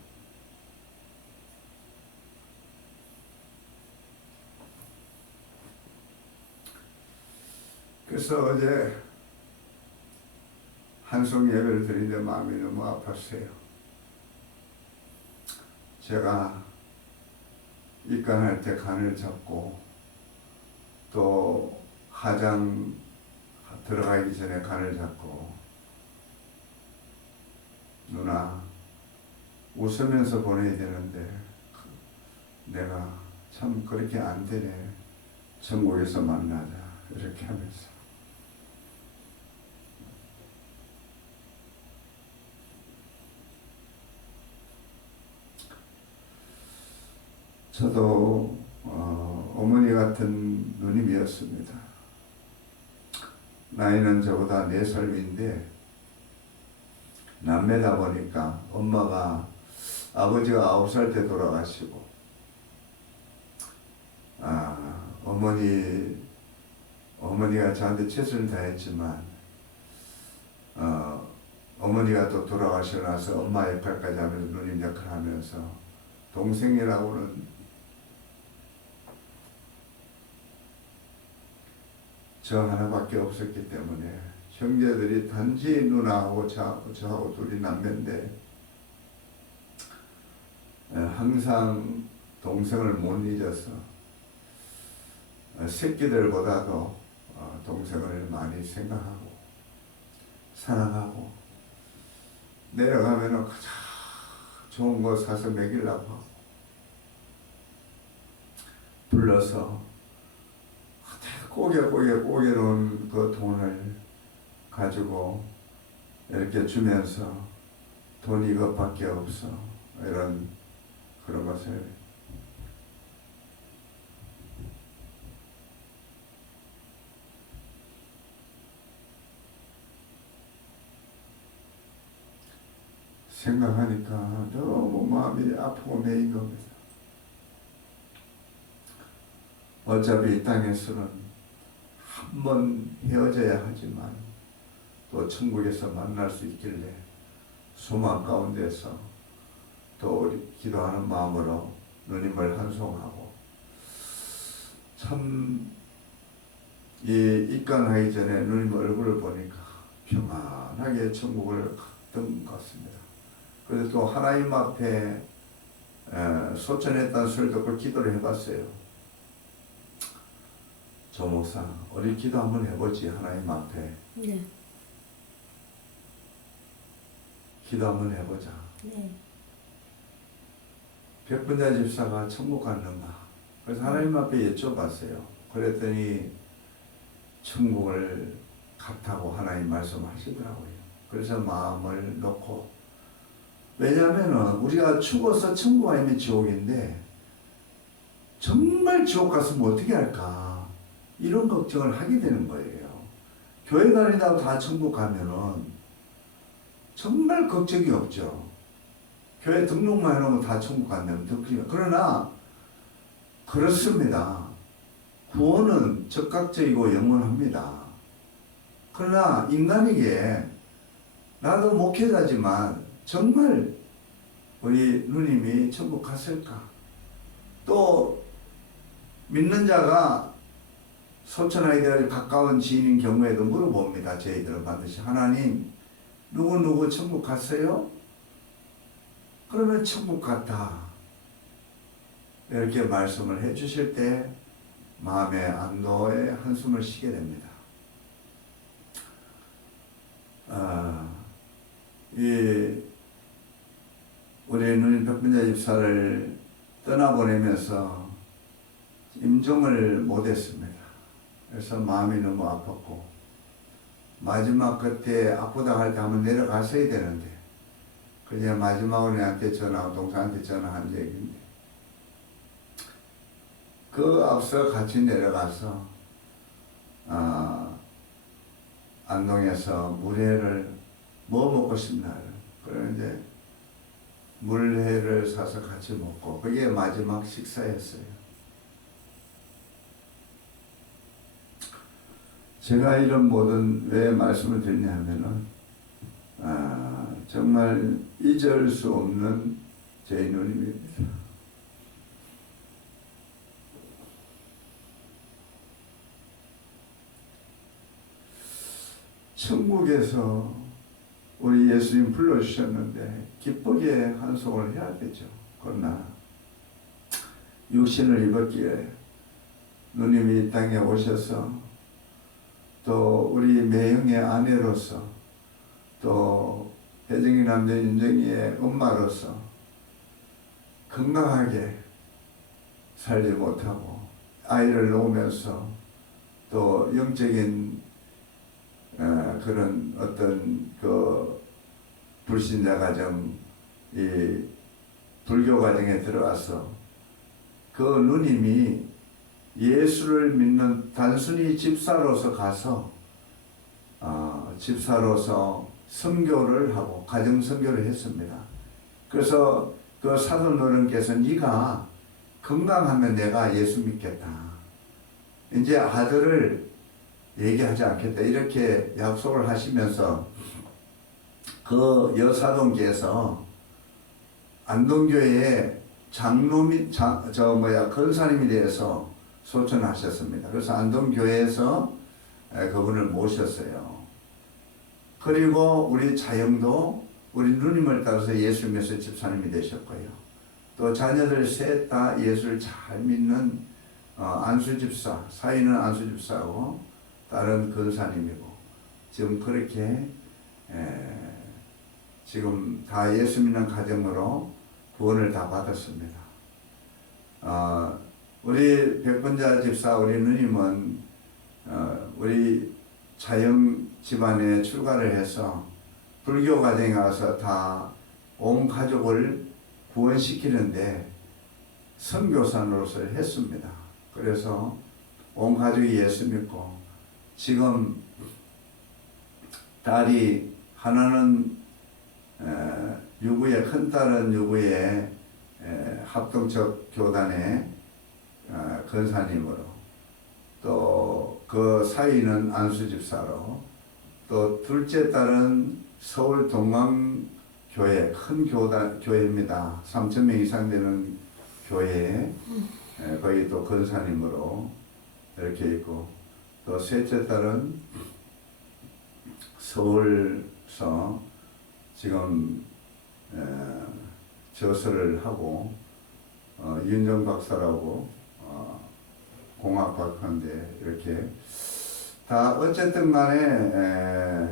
그래서 어제 한송 예배를 드리는데 마음이 너무 아팠어요. 제가 입간할 때 간을 잡고 또 하장 들어가기 전에 간을 잡고 누나 웃으면서 보내야 되는데 내가 참 그렇게 안 되네. 천국에서 만나자 이렇게 하면서 저도 어머니 같은 누님이었습니다. 나이는 저보다 4살 위인데 남매다 보니까 엄마가 아버지가 9살 때 돌아가시고 어머니가 저한테 최선을 다했지만 어머니가 또 돌아가시고 나서 엄마 역할까지 하면서 누님 역할 하면서 동생이라고는 저 하나밖에 없었기 때문에 형제들이 단지 누나하고 저하고 둘이 남매인데 항상 동생을 못 잊어서 새끼들보다도 동생을 많이 생각하고 사랑하고 내려가면 가장 좋은 거 사서 먹이려고 하고 불러서 꼬개 놓은 그 돈을 가지고 이렇게 주면서 돈 이것밖에 없어 이런 그런 것을 생각하니까 너무 마음이 아프고 메인 겁니다. 어차피 이 땅에서는 한 번 헤어져야 하지만 또 천국에서 만날 수 있길래 소망 가운데서 또 우리 기도하는 마음으로 누님을 한송하고, 참 입관하기 전에 누님 얼굴을 보니까 평안하게 천국을 갔던 것 같습니다. 그래서 또 하나님 앞에 소천했다는 소리를 듣고 기도를 해봤어요. 조 목사, 우리 기도 한번 해보지. 하나님 앞에 네. 기도 한번 해보자. 네. 백분자 집사가 천국 갔는가? 그래서 하나님 앞에 여쭤봤어요. 그랬더니 천국을 갔다고 하나님 말씀하시더라고요. 그래서 마음을 놓고, 왜냐하면 우리가 죽어서 천국 아니면 지옥인데 정말 지옥 갔으면 어떻게 할까, 이런 걱정을 하게 되는 거예요. 교회 다니다가 다 천국 가면은 정말 걱정이 없죠. 교회 등록만 해놓으면 다 천국 간다면 덕분이요. 그러나 그렇습니다. 구원은 즉각적이고 영원합니다. 그러나 인간에게, 나도 목회자지만 정말 우리 누님이 천국 갔을까? 또 믿는 자가 소천하게 가까운 지인인 경우에도 물어봅니다. 저희들은 반드시, 하나님 누구 천국 갔어요? 그러면 천국 갔다, 이렇게 말씀을 해 주실 때 마음의 안도의 한숨을 쉬게 됩니다. 우리 누님 백분자 집사를 떠나보내면서 임종을 못했습니다. 그래서 마음이 너무 아팠고, 마지막 그때 아프다 할 때 한번 내려갔어야 되는데, 그냥 마지막으로 내한테 전화하고 동생한테 전화한 얘기인데, 그 앞서 같이 내려가서 안동에서 물회를 뭐 먹고 싶나, 그래 이제 물회를 사서 같이 먹고, 그게 마지막 식사였어요. 제가 이런 모든 왜 말씀을 드리냐 하면은 정말 잊을 수 없는 제 누님입니다. 천국에서 우리 예수님 불러주셨는데 기쁘게 한송을 해야 되죠. 그러나 육신을 입었기에 누님이 이 땅에 오셔서, 또 우리 매형의 아내로서, 또 혜정이 남자 윤정이의 엄마로서 건강하게 살지 못하고 아이를 놓으면서 또 영적인 그런 어떤 그 불신자 가정, 이 불교 가정에 들어와서 그 누님이 예수를 믿는 단순히 집사로서 가서 집사로서 선교를 하고 가정 선교를 했습니다. 그래서 그 사돈 어른께서 네가 건강하면 내가 예수 믿겠다, 이제 아들을 얘기하지 않겠다, 이렇게 약속을 하시면서 그 여사돈께서 안동교회에 장로 및 권사님이 되어서 소천하셨습니다. 그래서 안동교회에서 그분을 모셨어요. 그리고 우리 자영도 우리 누님을 따라서 예수 믿어서 집사님이 되셨고요. 또 자녀들 셋 다 예수를 잘 믿는 안수집사, 사위는 안수집사고 딸은 권사님이고, 지금 그렇게 지금 다 예수 믿는 가정으로 구원을 다 받았습니다. 우리 백분자 집사 우리 누님은 우리 자영 집안에 출가를 해서 불교 가정에 가서 다 온 가족을 구원시키는데 선교사로서 했습니다. 그래서 온 가족이 예수 믿고, 지금 딸이 하나는 유구에, 큰딸은 유구에 합동적 교단의 권사님으로, 또 그 사위는 안수집사로, 또 둘째 딸은 서울 동강교회, 큰 교회입니다. 3,000명 이상 되는 교회에 거기 또 권사님으로 이렇게 있고, 또 셋째 딸은 서울서 지금 저서를 하고 윤정 박사라고 공학 박사인데, 이렇게 다 어쨌든 간에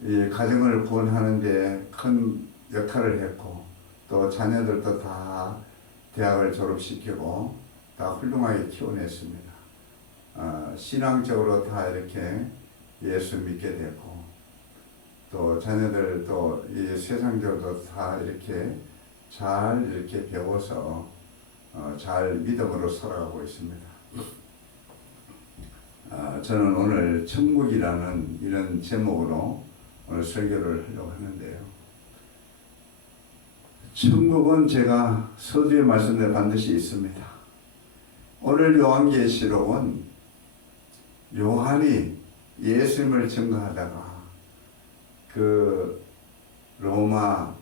이 가정을 구원하는데 큰 역할을 했고, 또 자녀들도 다 대학을 졸업시키고 다 훌륭하게 키워냈습니다. 신앙적으로 다 이렇게 예수 믿게 됐고, 또 자녀들도 이 세상적으로 다 이렇게 잘 이렇게 배워서 잘 믿음으로 살아가고 있습니다. 저는 오늘 천국이라는 이런 제목으로 오늘 설교를 하려고 하는데요. 천국은 제가 서두에 말씀드린 반드시 있습니다. 오늘 요한계시록은 요한이 예수님을 증거하다가 그 로마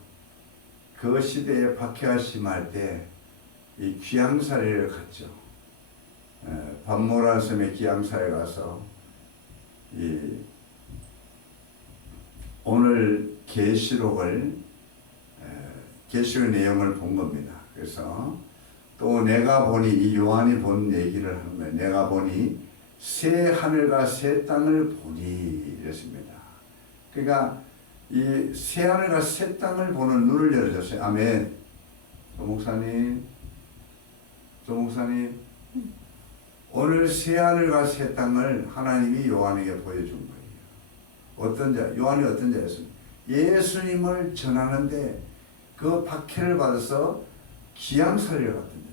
그 시대에 박해가 심할 때 이 귀양살이를 갔죠. 밤모란 섬에 귀양살에 가서 이 오늘 계시록의 내용을 본 겁니다. 그래서 또 내가 보니, 이 요한이 본 얘기를 하는 거예요. 내가 보니 새 하늘과 새 땅을 보니 이랬습니다. 그러니까 이 새 하늘과 새 땅을 보는 눈을 열어줬어요. 아멘. 조 목사님, 오늘 새 하늘과 새 땅을 하나님이 요한에게 보여준 거예요. 어떤 자? 요한이 어떤 자였습니까? 예수님을 전하는데 그 박해를 받아서 기양살이를 갔던데,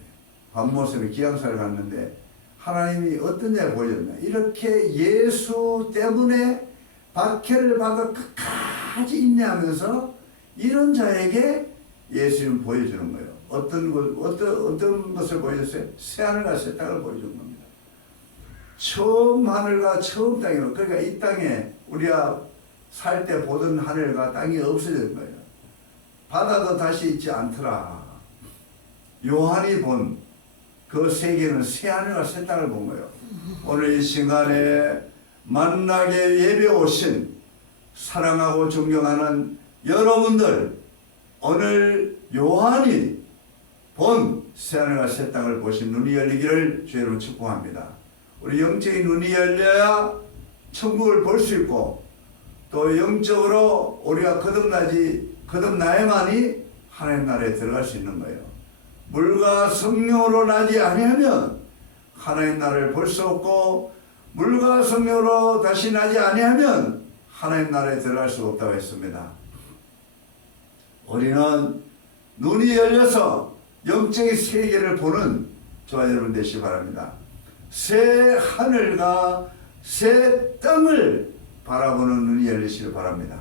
밤모섬에 기양살을 갔는데 하나님이 어떤 자를 보여줬나? 이렇게 예수 때문에 박해를 받아 끝까지 인내하면서 이런 자에게 예수님 보여주는 거예요. 어떤 것을 보여줬어요? 새 하늘과 새 땅을 보여준 겁니다. 처음 하늘과 처음 땅이요. 그러니까 이 땅에 우리가 살 때 보던 하늘과 땅이 없어진 거예요. 바다도 다시 있지 않더라. 요한이 본 그 세계는 새 하늘과 새 땅을 본 거예요. 오늘 이 시간에 만나게 예배 오신 사랑하고 존경하는 여러분들, 오늘 요한이 본 새하늘과 새 땅을 보신 눈이 열리기를 주의로 축복합니다. 우리 영적인 눈이 열려야 천국을 볼 수 있고, 또 영적으로 우리가 거듭나야만이 하나님 나라에 들어갈 수 있는 거예요. 물과 성령으로 나지 아니하면 하나님 나라를 볼 수 없고, 물과 성령으로 다시 나지 아니하면 하나님 나라에 들어갈 수 없다고 했습니다. 우리는 눈이 열려서 영적인 세계를 보는 저와 여러분 되시기 바랍니다. 새 하늘과 새 땅을 바라보는 눈이 열리시길 바랍니다.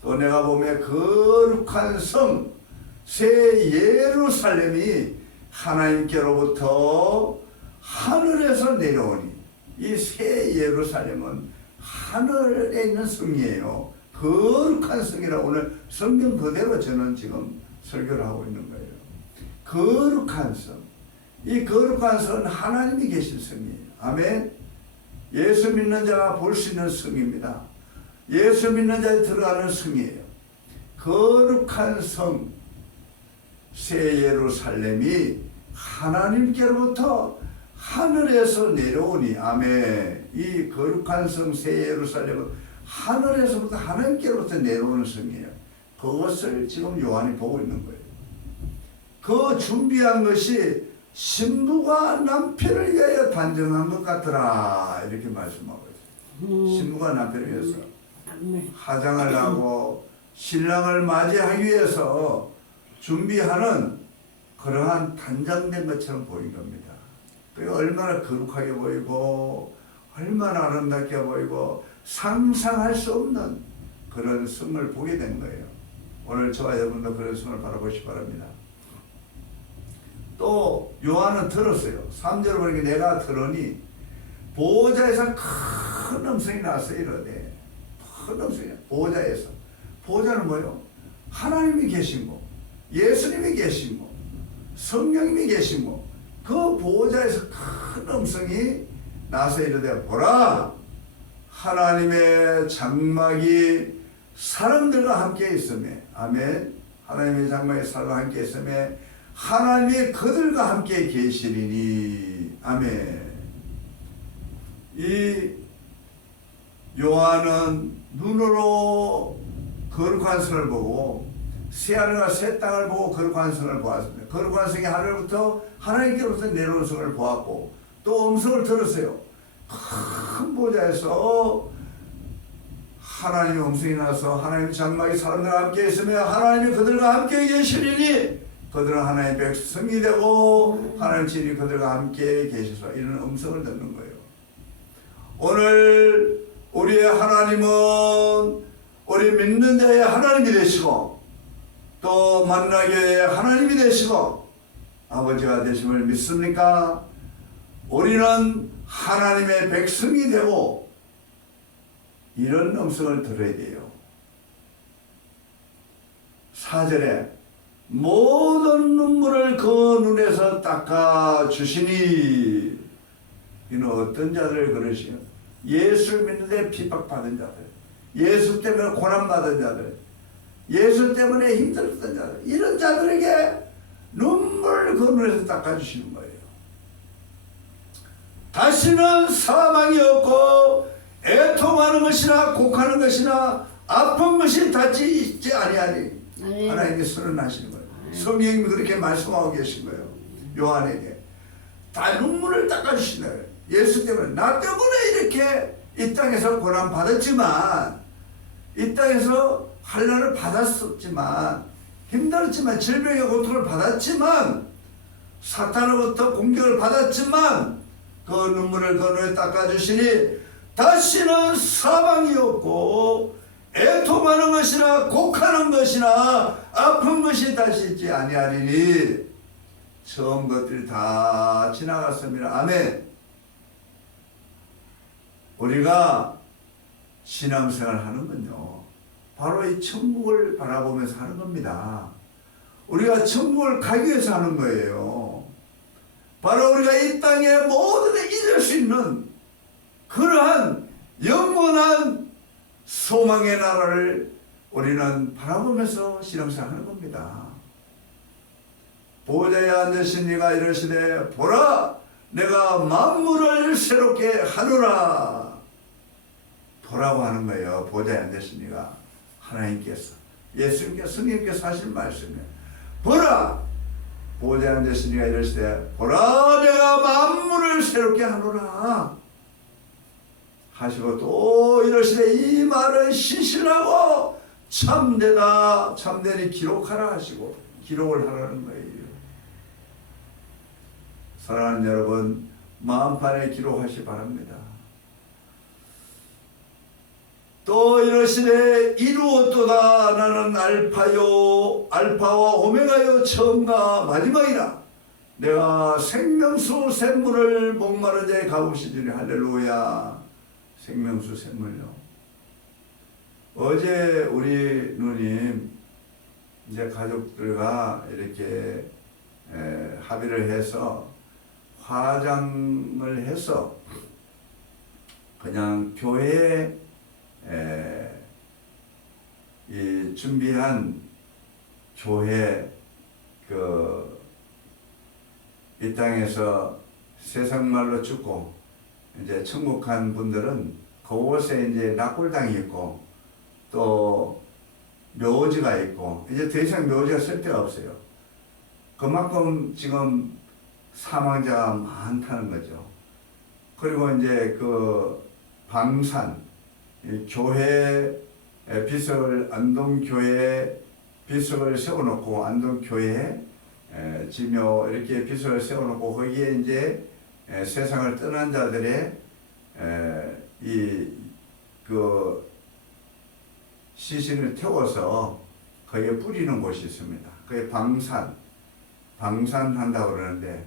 또 내가 보면 거룩한 성, 새 예루살렘이 하나님께로부터 하늘에서 내려오니, 이 새 예루살렘은 하늘에 있는 성이에요. 거룩한 성이라고 오늘 성경 그대로 저는 지금 설교를 하고 있는 거예요. 거룩한 성. 이 거룩한 성은 하나님이 계신 성이에요. 아멘. 예수 믿는 자가 볼 수 있는 성입니다. 예수 믿는 자에 들어가는 성이에요. 거룩한 성, 새 예루살렘이 하나님께로부터 하늘에서 내려오니, 아멘. 이 거룩한 성 새 예루살렘은 하늘에서부터 하나님께로부터 내려오는 성이에요. 그것을 지금 요한이 보고 있는 거예요. 그 준비한 것이 신부가 남편을 위하여 단정한 것 같더라, 이렇게 말씀하고 있어요. 신부가 남편을 위해서 화장을 하고 신랑을 맞이하기 위해서 준비하는 그러한 단장된 것처럼 보인 겁니다. 그게 얼마나 거룩하게 보이고 얼마나 아름답게 보이고 상상할 수 없는 그런 성을 보게 된 거예요. 오늘 저와 여러분도 그런 성을 바라보시기 바랍니다. 또 요한은 들었어요. 3절을 보니까 내가 들으니 보호자에서 큰 음성이 나서 이르되, 큰 음성이야. 보호자에서. 보호자는 뭐예요? 하나님이 계신 거, 예수님이 계신 거, 성령님이 계신 거. 그 보호자에서 큰 음성이 나서 이르되 보라, 하나님의 장막이 사람들과 함께 있음에, 아멘. 하나님의 장막이 사람과 함께 있음에 하나님이 그들과 함께 계시리니, 아멘. 이 요한은 눈으로 거룩한 성을 보고 새하늘과 새 땅을 보고 거룩한 성을 보았습니다. 거룩한 성이 하늘부터 하나님께로부터 내려오는 성을 보았고 또 음성을 들었어요. 큰 보좌에서 하나님의 음성이 나서 하나님의 장막이 사람들과 함께 있으며 하나님이 그들과 함께 계시리니 그들은 하나님의 백성이 되고 하나님 진이 그들과 함께 계셔서 이런 음성을 듣는 거예요. 오늘 우리의 하나님은 우리 믿는 자의 하나님이 되시고 또 만나교회의 하나님이 되시고 아버지가 되심을 믿습니까? 우리는 하나님의 백성이 되고 이런 음성을 들어야 돼요. 4절에 모든 눈물을 그 눈에서 닦아주시니, 이는 어떤 자들을 그러시요? 예수를 믿는데 핍박받은 자들, 예수 때문에 고난받은 자들, 예수 때문에 힘들었던 자들, 이런 자들에게 눈물 그 눈에서 닦아주시는 거예요. 다시는 사망이 없고 애통하는 것이나 곡하는 것이나 아픈 것이 닿지 있지 아니하니, 하나님이 선언하시는 거예요. 성령님이 그렇게 말씀하고 계신 거예요. 요한에게 다 눈물을 닦아주시는 거예요. 예수 때문에, 나 때문에 이렇게 이 땅에서 고난 받았지만, 이 땅에서 환난을 받았었지만, 힘들었지만, 질병의 고통을 받았지만, 사탄으로부터 공격을 받았지만 그 눈물을 그 눈에 닦아주시니 다시는 사망이 없고 애통하는 것이나 곡하는 것이나 아픈 것이 다시 있지 아니하리니, 처음 것들이 다 지나갔습니다. 아멘. 우리가 신앙생활을 하는 건요, 바로 이 천국을 바라보면서 하는 겁니다. 우리가 천국을 가기 위해서 하는 거예요. 바로 우리가 이 땅에 모든 데 이룰 수 있는 그러한 영원한 소망의 나라를 우리는 바라보면서 신앙생활 하는 겁니다. 보좌에 앉으신 이가 이르시되 보라, 내가 만물을 새롭게 하노라. 보라고 하는 거예요. 보좌에 앉으신 이가, 하나님께서, 예수님께서, 성령님께서 하신 말씀이에요. 보라, 보좌에 앉으신 이가 이르시되 보라, 내가 만물을 새롭게 하노라 하시고 또 이르시되 이 말은 신실하고 참되다, 참되니 기록하라 하시고 기록을 하라는 거예요. 사랑하는 여러분, 마음판에 기록하시 바랍니다. 또 이러시되 이루었도다, 나는 알파와 오메가요, 처음과 마지막이라. 내가 생명수 샘물을 목마른 자의 값없이 주니. 할렐루야. 생명수 샘물요. 어제 우리 누님 이제 가족들과 이렇게 합의를 해서 화장을 해서 그냥 교회에 이 준비한 교회 이 땅에서 세상 말로 죽고 이제 천국 간 분들은 그곳에 이제 낙골당이 있고 또 묘지가 있고 이제 더 이상 묘지가 쓸 데가 없어요. 그만큼 지금 사망자가 많다는 거죠. 그리고 이제 그 방산, 교회 비석을, 안동교회에 비석을 세워놓고 안동교회에 지묘 이렇게 비석을 세워놓고 거기에 이제 세상을 떠난 자들의 그 시신을 태워서 거기에 뿌리는 곳이 있습니다. 그게 방산한다고 그러는데,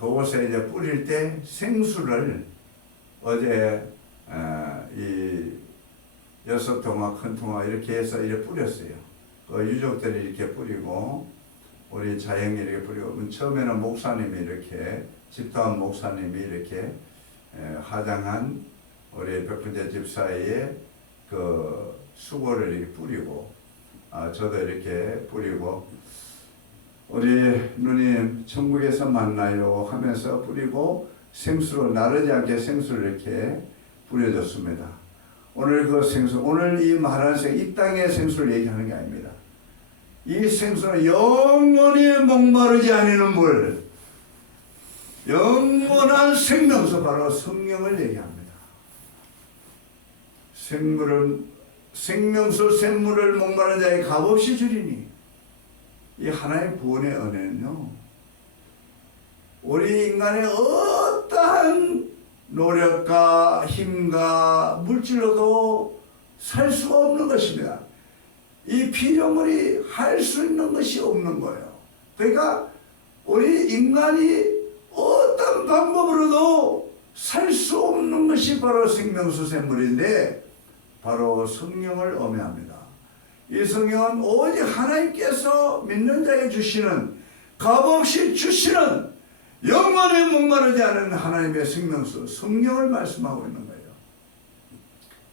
그곳에 이제 뿌릴 때 생수를 어제 6통화 큰 통화 이렇게 해서 이렇게 뿌렸어요. 유족들이 이렇게 뿌리고 우리 자영이 이렇게 뿌리고 처음에는 목사님이 이렇게 집사원 목사님이 이렇게 화장한 우리 백분자 집사의 그 수고를 이렇게 뿌리고 저도 이렇게 뿌리고 우리 누님 천국에서 만나요 하면서 뿌리고 생수로 나르지 않게 생수를 이렇게 뿌려줬습니다. 오늘 그 생수, 오늘 이 말하는 생수, 이 땅의 생수를 얘기하는 게 아닙니다. 이 생수는 영원히 목마르지 않는 물, 영원한 생명수, 바로 성령을 얘기합니다. 생명수 샘물을 목마른 자의 값없이 주리니, 이 하나의 구원의 은혜는요, 우리 인간의 어떠한 노력과 힘과 물질로도 살 수가 없는 것입니다. 이 피조물이 할 수 있는 것이 없는 거예요. 그러니까 우리 인간이 어떤 방법으로도 살 수 없는 것이 바로 생명수 샘물인데 바로 성령을 의미합니다. 이 성령은 오직 하나님께서 믿는 자에게 주시는, 값없이 주시는, 영원히 목마르지 않은 하나님의 생명수 성령을 말씀하고 있는 거예요.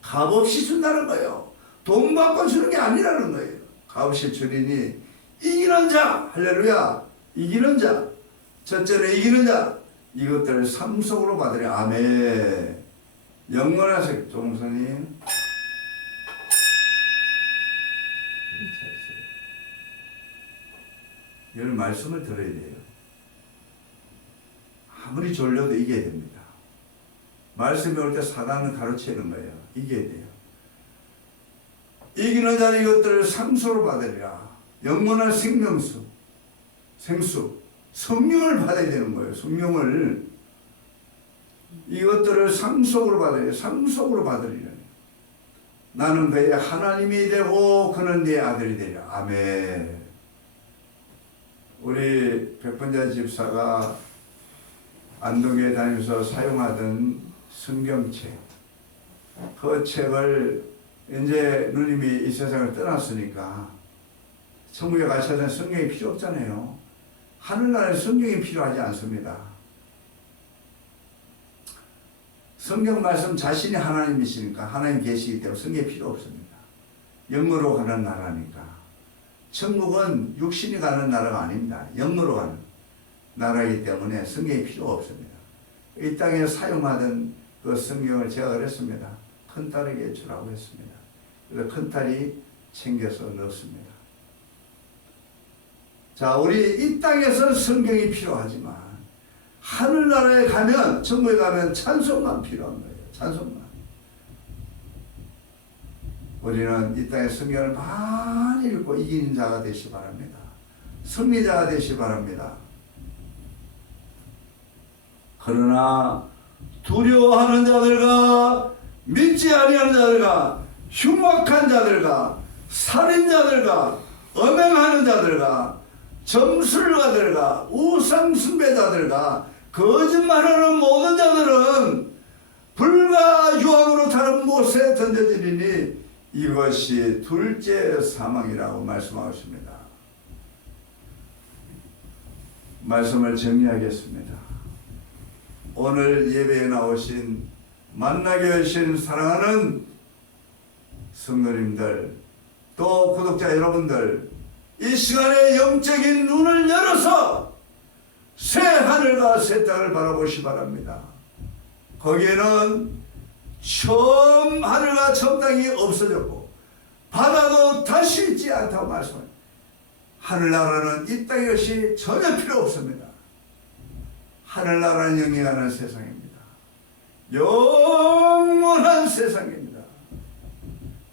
값없이 준다는 거예요. 돈 받고 주는 게 아니라는 거예요. 값없이 주리니 이기는 자, 할렐루야, 이기는 자, 첫째로 이기는 자, 이것들을 삶 속으로 받으리. 아멘. 영원한 생, 종선님 이런 말씀을 들어야 돼요. 아무리 졸려도 이겨야 됩니다. 말씀이 올 때 사단은 가로채는 거예요. 이겨야 돼요. 이기는 자는 이것들을 상수로 받으리라. 영원한 생명수, 생수, 성령을 받아야 되는 거예요. 성령을. 이것들을 상속으로 받으리라. 상속으로 받으리라. 나는 그의 하나님이 되고 그는 네 아들이 되리라. 아멘. 우리 백번자 집사가 안동교회 다니면서 사용하던 성경책, 그 책을 이제 누님이 이 세상을 떠났으니까 천국에 가셔서 성경이 필요 없잖아요. 하늘나라에 성경이 필요하지 않습니다. 성경 말씀 자신이 하나님이시니까 하나님 계시기 때문에 성경이 필요 없습니다. 영으로 가는 나라니까. 천국은 육신이 가는 나라가 아닙니다. 영으로 가는 나라이기 때문에 성경이 필요 없습니다. 이 땅에 사용하던 그 성경을 제가 그랬습니다. 큰딸에게 주라고 했습니다. 그래서 큰딸이 챙겨서 넣었습니다. 자, 우리 이 땅에서 성경이 필요하지만 하늘나라에 가면, 천국에 가면 찬송만 필요한 거예요. 찬송만. 우리는 이 땅에 성경을 많이 읽고 이기는 자가 되시 바랍니다. 승리자가 되시 바랍니다. 그러나 두려워하는 자들과 믿지 아니하는 자들과 흉악한 자들과 살인자들과 음행하는 자들과 점술가들과 우상숭배자들과 거짓말하는 모든 자들은 불과 유황으로 타는 못에 던져지리니 이것이 둘째 사망이라고 말씀하십니다. 말씀을 정리하겠습니다. 오늘 예배에 나오신 만나게 하신 사랑하는 성도님들, 또 구독자 여러분들, 이 시간에 영적인 눈을 열어서 새 하늘과 새 땅을 바라보시 바랍니다. 거기에는 처음 하늘과 처음 땅이 없어졌고 바다도 다시 있지 않다고 말씀합니다. 하늘나라는 이 땅에 것이 전혀 필요 없습니다. 하늘나라는 영이 가는 세상입니다. 영원한 세상입니다.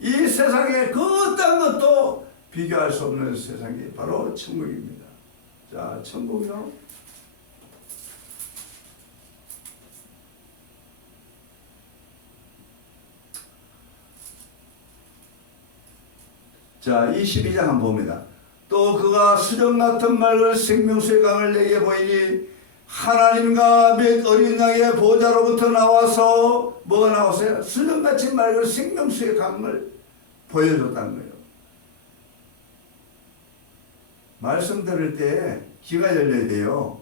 이 세상에 그 어떤 것도 비교할 수 없는 세상이 바로 천국입니다. 자, 천국이요. 자, 22장 한번 봅니다. 또 그가 수정 같은 맑은 생명수의 강을 내게 보이니 하나님과 몇 어린 양의 보좌로부터 나와서 뭐가 나왔어요? 수정같이 맑은 생명수의 강을 보여줬다는 거예요. 말씀 들을 때 귀가 열려야 돼요.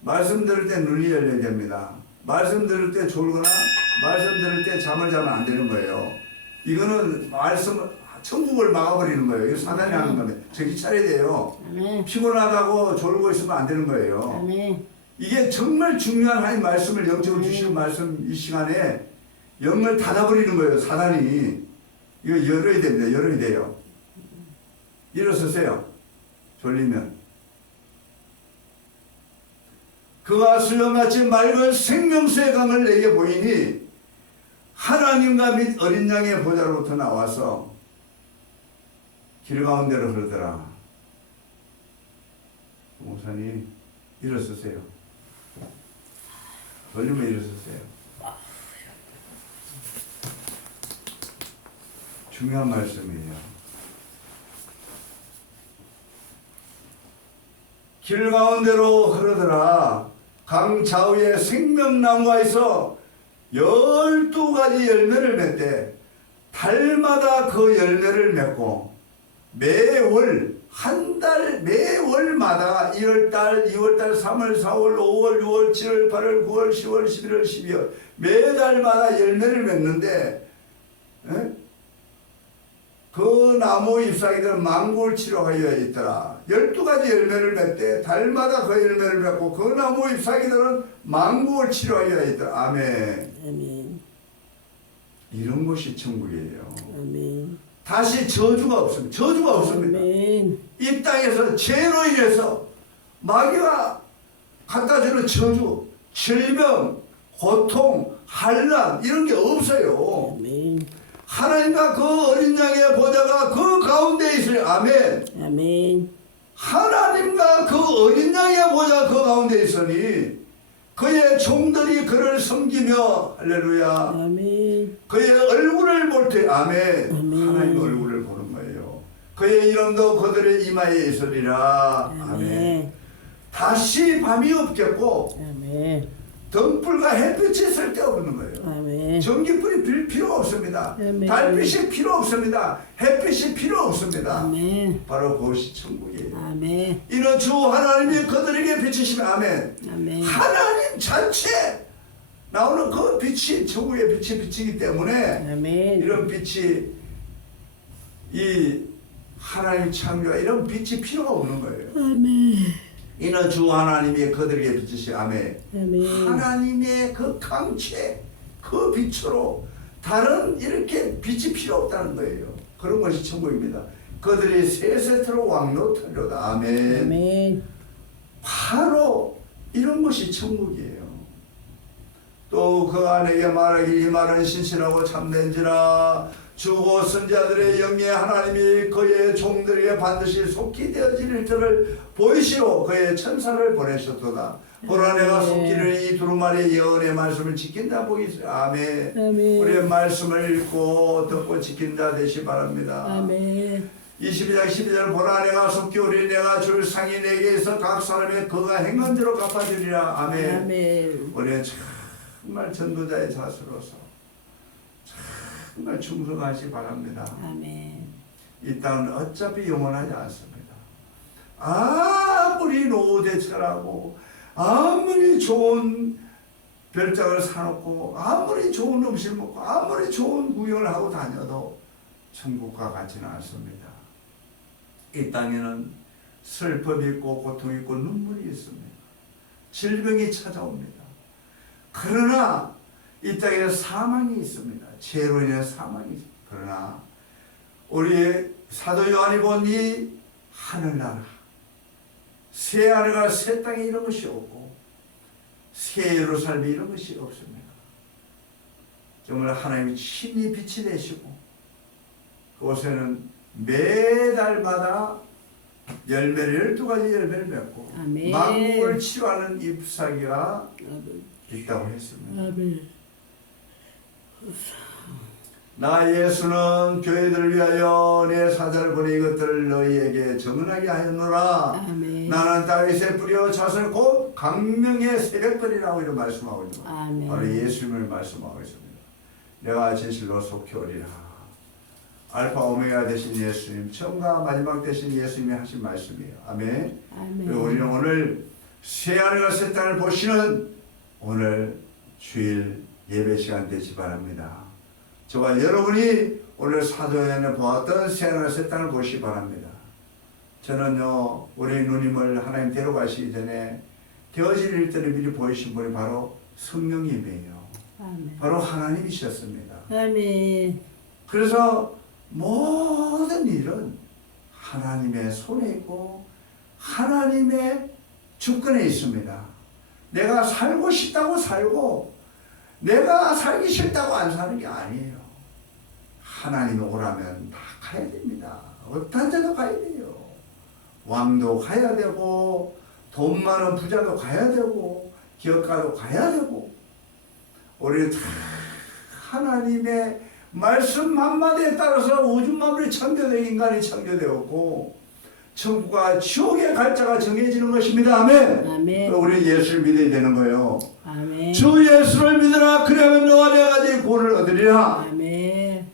말씀 들을 때 눈이 열려야 됩니다. 말씀 들을 때 졸거나 말씀 들을 때 잠을 자면 안 되는 거예요. 이거는 말씀 천국을 막아버리는 거예요. 이거 사단이 하는 겁니다. 정신 차려야 돼요. 아멘. 피곤하다고 졸고 있으면 안 되는 거예요. 아멘. 이게 정말 중요한 하나님 말씀을 영적으로 주시는 말씀 이 시간에 영을 닫아버리는 거예요. 사단이. 이거 열어야 됩니다. 열어야 돼요. 일어서세요. 졸리면. 그가 수염같이 맑은 생명수의 강을 내게 보이니 하나님과 및 어린 양의 보좌로부터 나와서 길 가운데로 흐르더라. 목사님 일어서세요. 졸리면 일어서세요. 중요한 말씀이에요. 길 가운데로 흐르더라. 강 좌우에 생명나무가 있어 12가지 열매를 맺되 달마다 그 열매를 맺고 매월 한 달 매월마다 1월달, 2월달, 3월, 4월, 5월, 6월, 7월, 8월, 9월, 10월, 11월, 12월 매달마다 열매를 맺는데 그 나무 잎사귀들은 망골 치료하여 있더라. 12가지 열매를 맺되 달마다 그 열매를 맺고 그 나무 잎사귀들은 망골 치료하여 있더라. 아멘. 아멘. 이런 것이 천국이에요. 아멘. 다시 저주가 없습니다. 저주가 없습니다. 아멘. 이 땅에서 죄로 인해서 마귀가 갖다 주는 저주, 질병, 고통, 환난 이런 게 없어요. 아멘. 하나님과 그 어린 양의 보좌가 그 가운데 있어요. 아멘. 아멘. 하나님과 그 어린 양의 보좌가 그 가운데 있으니 그의 종들이 그를 섬기며 할렐루야. 아멘. 그의 얼굴을 볼 때 아멘. 아멘. 하나님의 얼굴을 보는 거예요. 그의 이름도 그들의 이마에 있으리라. 아멘. 다시 밤이 없겠고 아멘. 등불과 햇빛이 쓸데없는 거예요. 아멘. 전기불이 빌 필요 없습니다. 아멘. 달빛이 필요 없습니다. 햇빛이 필요 없습니다. 아멘. 바로 그것이 천국이에요. 아멘. 이는 주 하나님이 그들에게 비치시면 아멘. 아멘. 하나님 자체 나오는 그 빛이 천국의 빛이 비치기 때문에 아멘. 이런 빛이 이 하나님 창조가 이런 빛이 필요가 없는 거예요. 아멘. 이는 주 하나님이 그들에게 비치시 아멘. 아멘. 하나님의 그 강체 그 빛으로 다른 이렇게 빛이 필요 없다는 거예요. 그런 것이 천국입니다. 그들이 세세토록 왕노하리로다. 아멘. 아멘. 바로 이런 것이 천국이에요. 또 그가 내게 말하기 이 말은 신실하고 참된지라 주고 선지자들의 영예 하나님이 그의 종들에게 반드시 속히 되어질 일들을 보이시로 그의 천사를 보내셨도다. 보라 내가 속기를 이 두루마리 예언의 말씀을 지킨다 보이시. 아멘. 아멘. 우리의 말씀을 읽고 듣고 지킨다 되시 바랍니다. 아멘. 22장 12절 보라 내가 속기오리 내가 줄 상이 내게 있어 각 사람의 그가 행한 대로 갚아주리라. 아멘. 아멘. 우리는 정말 전도자의 자세로서 정말 충성하시 바랍니다. 아멘. 이 땅은 어차피 영원하지 않습니다. 아무리 노후대처라고 아무리 좋은 별장을 사놓고 아무리 좋은 음식 먹고 아무리 좋은 구경을 하고 다녀도 천국과 같지는 않습니다. 이 땅에는 슬픔이 있고 고통이 있고 눈물이 있습니다. 질병이 찾아옵니다. 그러나 이 땅에 사망이 있습니다. 죄로 인해 사망이 있습니다. 그러나 우리 사도 요한이 본 이 하늘나라 새 하늘과 새 땅에 이런 것이 없고 새 예루살렘에 이런 것이 없습니다. 정말 하나님이 친히 빛이 되시고 그곳에는 매달마다 열매를 12가지 열매를 맺고 아멘. 만국을 치료하는 잎사귀가 아멘. 있다고 했습니다. 아멘. 나 예수는 교회들을 위하여 내 사자를 보내 이것들을 너희에게 정언하게 하였노라. 아멘. 나는 다윗의 뿌리와 자손 곧 강명의 새벽들이라고 이런 말씀하고 있습니다. 아멘. 바로 예수님을 말씀하고 있습니다. 내가 진실로 속히 오리라. 알파 오메가 되신 예수님, 처음과 마지막 되신 예수님이 하신 말씀이에요. 아멘. 그리고 우리는 오늘 새하늘과 새 땅을 보시는 오늘 주일 예배 시간 되시 바랍니다. 저와 여러분이 오늘 사도행전에 보았던 새하늘과 새 땅을 보시기 바랍니다. 저는요, 우리 누님을 하나님 데려가시기 전에 되어질 일들을 미리 보이신 분이 바로 성령님이에요. 아멘. 바로 하나님이셨습니다. 아멘. 그래서 모든 일은 하나님의 손에 있고 하나님의 주권에 있습니다. 내가 살고 싶다고 살고 내가 살기 싫다고 안 사는 게 아니에요. 하나님이 오라면 다 가야 됩니다. 어떤 자도 가야 돼요. 왕도 가야 되고 돈 많은 부자도 가야 되고 기업가도 가야 되고 우리 다 하나님의 말씀 한마디에 따라서 우주 만물이 창조된 인간이 창조되었고 천국과 지옥의 갈자가 정해지는 것입니다. 아멘. 아멘. 우리 예수를 믿어야 되는 거예요. 아멘. 주 예수를 믿으라. 그러면 너와 내가 가지 구원을 얻으리라. 아멘.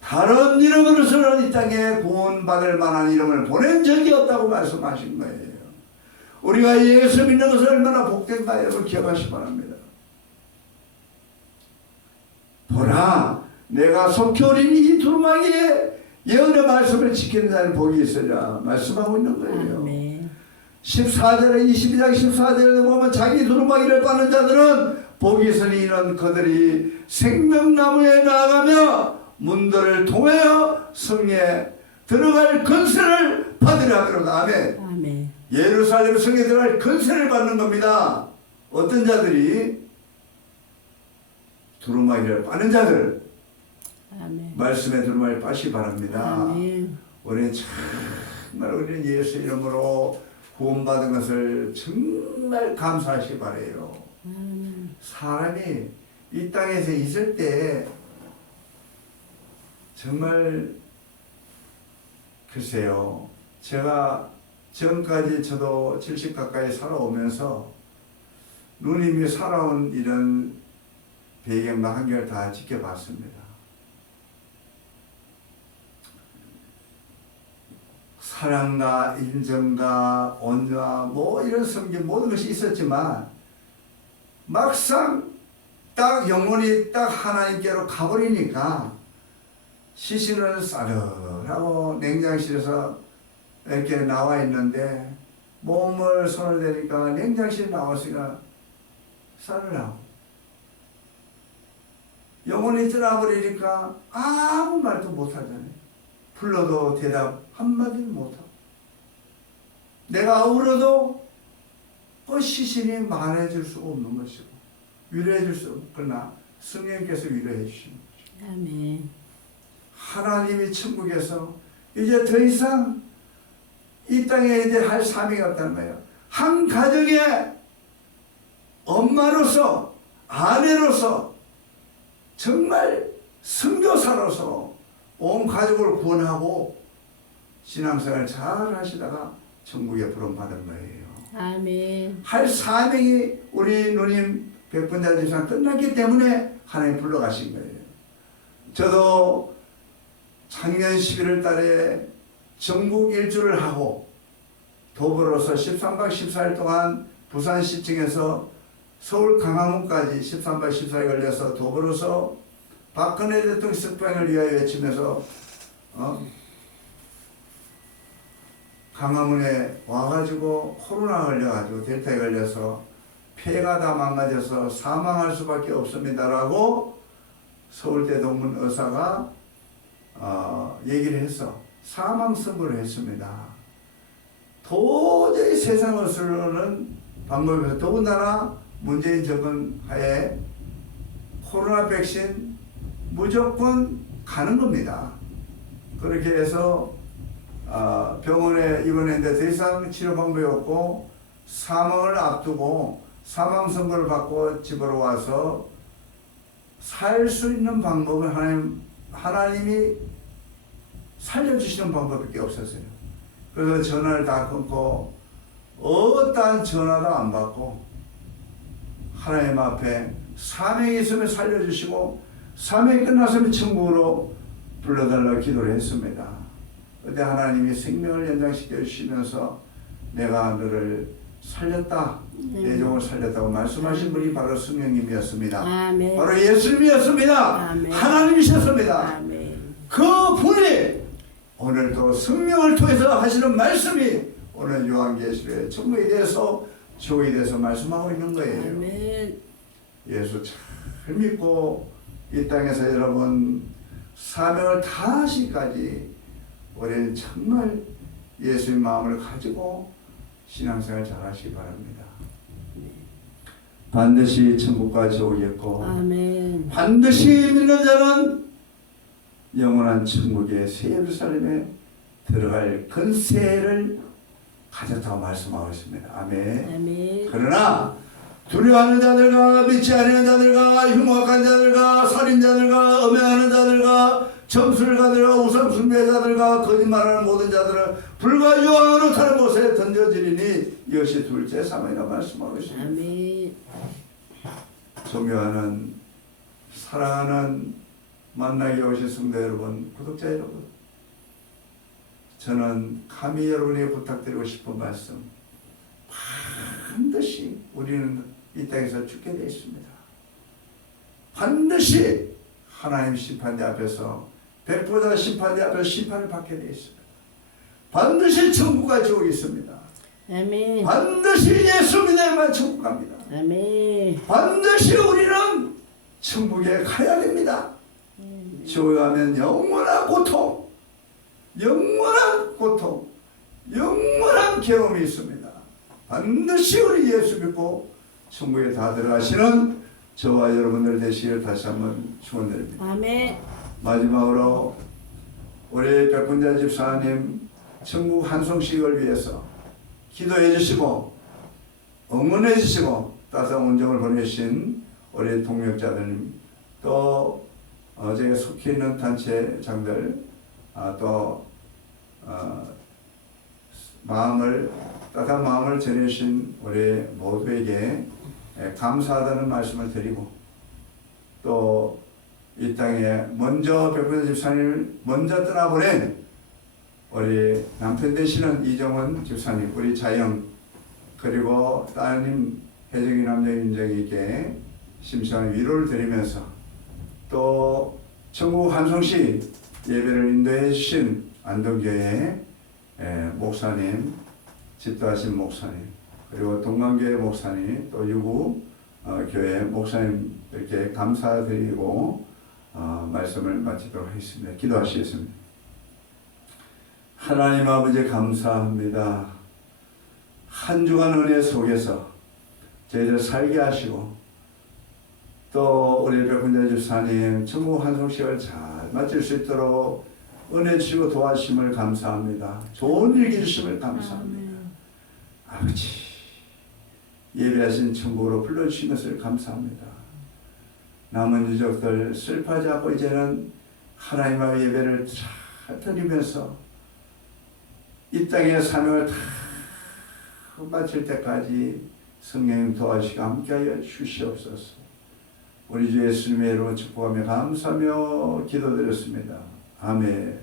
다른 이름으로서는 이 땅에 구원받을 만한 이름을 보낸 적이 없다고 말씀하신 거예요. 우리가 예수 믿는 것은 얼마나 복된다 여러분 기억하시기 바랍니다. 보라, 내가 속히 어린 이 두루마기에 예언의 말씀을 지키는 자는 복이 있으리라 말씀하고 있는 거예요. 아멘. 14절에 22장 14절에 보면 자기 두루마기를 빠는 자들은 복이 있으니 이는 그들이 생명나무에 나아가며 문들을 통하여 성에 들어갈 권세를 받으려 하더라. 아멘. 아멘. 예루살렘 성에 들어갈 권세를 받는 겁니다. 어떤 자들이? 두루마기를 빠는 자들. 아멘. 말씀에 두루마기를 빠시기 바랍니다. 아멘. 우리는 정말 우리는 예수 이름으로 구원받은 것을 정말 감사하시기 바라요. 사람이 이 땅에서 있을 때 정말 글쎄요, 제가 지금까지 저도 70 가까이 살아오면서 누님이 살아온 이런 배경과 환경을 다 지켜봤습니다. 사랑과 인정과 온유와 뭐 이런 성경 모든 것이 있었지만 막상 딱 영혼이 딱 하나님께로 가버리니까 시신은 싸늘하고 냉장실에서 이렇게 나와 있는데 몸을 손을 대니까 냉장실에 나왔으니까 싸늘하고 영혼이 떠나버리니까 아무 말도 못하잖아요. 불러도 대답 한마디도 못하고 내가 울어도 그 시신이 말해줄 수 없는 것이고 위로해줄 수 없거나 성령께서 위로해 주시는 거죠. 아멘. 하나님이 천국에서 이제 더 이상 이 땅에 이제 할 사명이 없다는 거예요. 한 가정의 엄마로서 아내로서 정말 선교사로서 온 가족을 구원하고 신앙생활 잘 하시다가 천국에 부름받은 거예요. 아멘. 할 사명이 우리 누님 백분자 집사람 끝났기 때문에 하나님 불러가신 거예요. 저도 작년 11월 달에 전국 일주를 하고 도보로서 13박 14일 동안 부산시청에서 서울 강화문까지 13박 14일 걸려서 도보로서 박근혜 대통령 석방을 위하여 외치면서 강화문에 와가지고 코로나 걸려가지고 델타에 걸려서 폐가 다 망가져서 사망할 수밖에 없습니다라고 서울대 동문 의사가 얘기를 해서 사망 선고를 했습니다. 도저히 세상으로는 방법이 없어요. 더군다나 문재인 정권 하에 코로나 백신 무조건 가는 겁니다. 그렇게 해서 병원에 입원했는데 더 이상 치료 방법이 없고 사망을 앞두고 사망 선고를 받고 집으로 와서 살 수 있는 방법은 하나님이 살려주시는 방법밖에 없었어요. 그래서 전화를 다 끊고 어떠한 전화도 안 받고 하나님 앞에 사명이 있으면 살려주시고 사명이 끝났으면 천국으로 불러달라고 기도를 했습니다. 그때 하나님이 생명을 연장시켜 주시면서 내가 너를 살렸다, 내 종을 살렸다고 말씀하신 분이 바로 성령님이었습니다. 아멘. 바로 예수님이었습니다. 아멘. 하나님이셨습니다. 아멘. 그 분이 오늘도 성령을 통해서 하시는 말씀이 오늘 요한계시록의 천국에 대해서 지옥에 대해서 말씀하고 있는 거예요. 아멘. 예수 잘 믿고 이 땅에서 여러분 사명을 다하시기까지 우리는 정말 예수의 마음을 가지고 신앙생활 잘 하시기 바랍니다. 반드시 천국과 지옥이 있고 아멘. 반드시 믿는 자는 영원한 천국의 새 예루살렘에 들어갈 권세를 가졌다고 말씀하고 있습니다. 아멘. 아멘. 그러나 두려워하는 자들과 믿지 않는 자들과 흉악한 자들과 살인자들과 음행하는 자들과 점수를 가들과 우상 숭배자들과 거짓말하는 모든 자들은 불과 유황으로 타는 곳에 던져지리니 이것이 둘째 사망이라 말씀하고 있습니다. 아멘. 존경하는 사랑하는 만나게 오신 성도 여러분, 구독자 여러분, 저는 감히 여러분에게 부탁드리고 싶은 말씀, 반드시 우리는 이 땅에서 죽게 되어 있습니다. 반드시 하나님 심판대 앞에서 백보자 심판대 앞에서 심판을 받게 되어 있습니다. 반드시 천국과 지옥이 있습니다. 아멘. 반드시 예수 믿어야만 천국 갑니다. 아멘. 반드시 우리는 천국에 가야 됩니다. 지옥에 가면 영원한 고통, 영원한 고통, 영원한 괴로움이 있습니다. 반드시 우리 예수 믿고 천국에 다 들어가시는 저와 여러분들 되시기를 다시 한번 축원드립니다. 아멘. 마지막으로 우리 백분자 집사님 천국 환송식을 위해서 기도해 주시고 응원해 주시고 따뜻한 온정을 보내신 우리 동역자들, 또 제가 속해 있는 단체장들, 또 따뜻한 마음을 전해주신 우리 모두에게 감사하다는 말씀을 드리고, 또 이 땅에 먼저 백분자 집사님을 먼저 떠나보낸 우리 남편 되시는 이정원 집사님, 우리 자영, 그리고 따님 혜정이 남자 윤정에게 심심한 위로를 드리면서, 또 천국 환송식 예배를 인도해 주신 안동교회 목사님, 집도하신 목사님, 그리고 동강교회 목사님, 또 유구 교회 목사님들께 감사드리고 말씀을 마치도록 하겠습니다. 기도하시겠습니다. 하나님 아버지 감사합니다. 한 주간 은혜 속에서 저희들 살게 하시고, 또 우리 백분자 집사님 천국 환송식을 잘 마칠 수 있도록 은혜 주시고 도와주심을 감사합니다. 좋은 일기 주심을 감사합니다. 아버지, 예배하신 천국으로 불러주신 것을 감사합니다. 남은 유족들 슬퍼하지 않고 이제는 하나님 앞에 예배를 잘 드리면서 이 땅의 사명을 다 마칠 때까지 성령 도와주시고 함께하여 주시옵소서. 우리 주 예수님의 이름으로 축복하며 감사하며 기도드렸습니다. 아멘.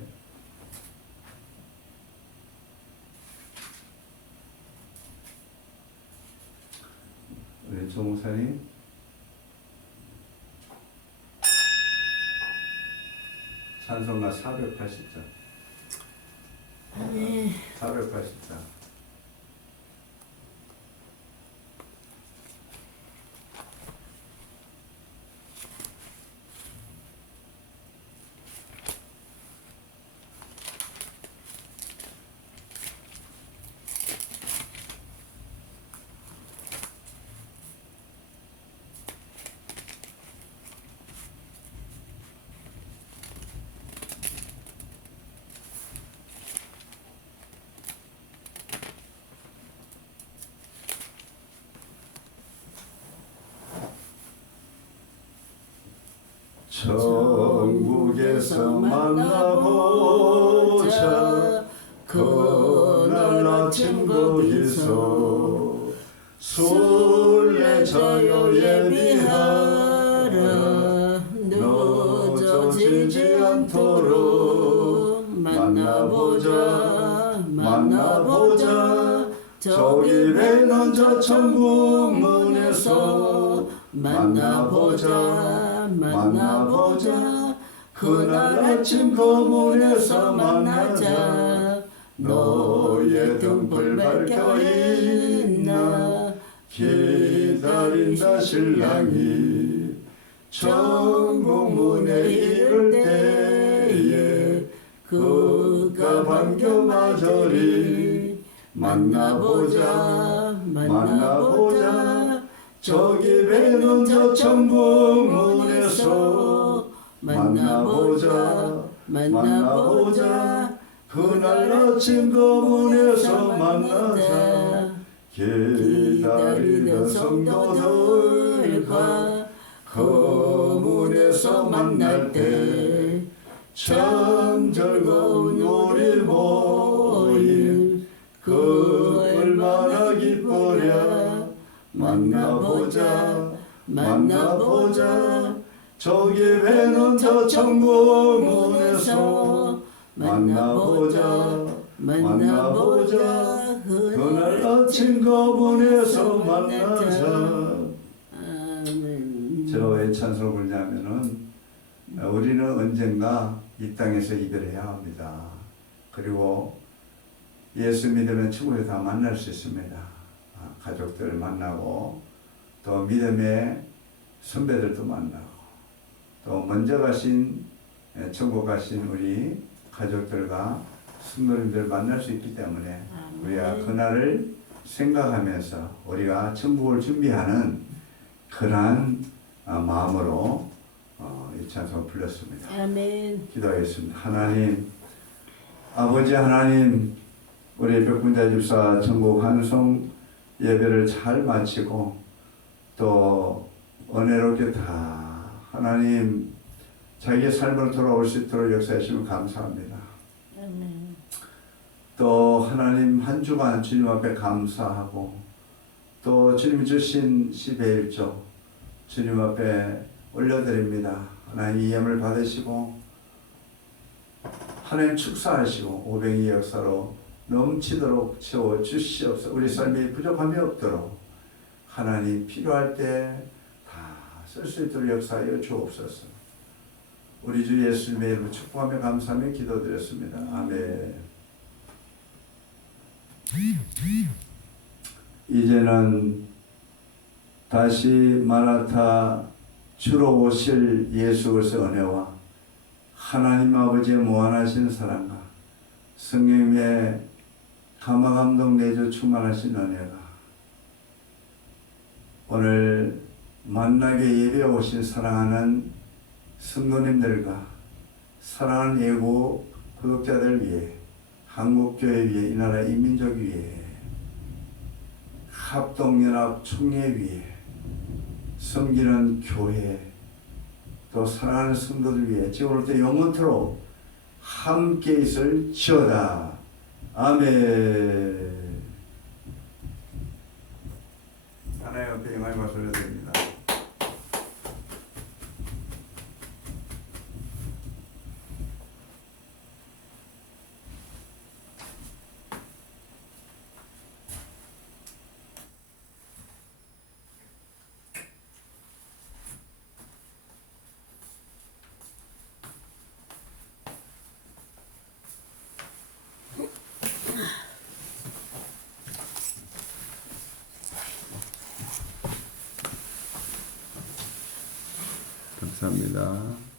우리 조 목사님, 찬송가 480장. 아멘. 480장. 천국에서 만나보자. 그날 아침 거기서 순례자여 예비하라. 늦어지지 않도록 만나보자 만나보자 저기 뵈는 저 천국 문에서 만나보자 만나보자 그날 아침 그 문에서 만나자 너의 등불 밝혀있나 기다린다 신랑이 천국 문에 이를 때에 그가 반겨 맞으리 만나보자 만나보자 저기 뵈는 저 천국 문에서 만나보자 만나보자 그날 아침 그 문에서 만나자 기다리던 성도들과 그 문에서 만날 때 참 즐거운 우리 모임 그 얼마나 기쁘랴 만나보자 만나보자 저기 뵈는 저 천국 문에서 만나보자 만나보자 그날 아침 그 문에서 만나자. 저 왜 찬송을 부르냐면은 우리는 언젠가 이 땅에서 이별해야 합니다. 그리고 예수 믿으면 천국에 다 만날 수 있습니다. 가족들을 만나고 또 믿음의 선배들도 만나고 또 먼저 가신 천국 가신 우리 가족들과 성도님들 만날 수 있기 때문에 우리가 그날을 생각하면서 우리가 천국을 준비하는 그러한 마음으로 이 찬송을 불렀습니다. 아멘. 기도하겠습니다. 하나님, 아버지 하나님, 우리 백군자 집사 전국 환송 예배를 잘 마치고 또 은혜롭게 다 하나님 자기의 삶으로 돌아올 수 있도록 역사하시면 감사합니다. 아멘. 또 하나님 한 주간 주님 앞에 감사하고 또 주님 주신 10의 1조 주님 앞에 올려드립니다. 하나님 이 예물을 받으시고 하나님 축사하시고 오병이 역사로 넘치도록 채워주시옵소서. 우리 삶에 부족함이 없도록 하나님 필요할 때 다 쓸 수 있도록 역사하여 주옵소서. 우리 주 예수님의 이름으로 축복하며 감사하며 기도드렸습니다. 아멘. 이제는 다시 마라타 주로 오실 예수 그리스도의 은혜와 하나님 아버지의 무한하신 사랑과 성령의 감화감동 내주 충만하신 은혜가 오늘 만나게 예배에 오신 사랑하는 성도님들과 사랑하는 예고 구독자들 위해 한국교회 위해 이 나라 인민족 위해 합동연합 총회 위해 섬기는 교회 또 사랑하는 성도들 위해 지금 올 때 영원토록 함께 있을 지어다. 아멘. 하나님 앞에 영광의 박수 올려드립니다. 감사합니다.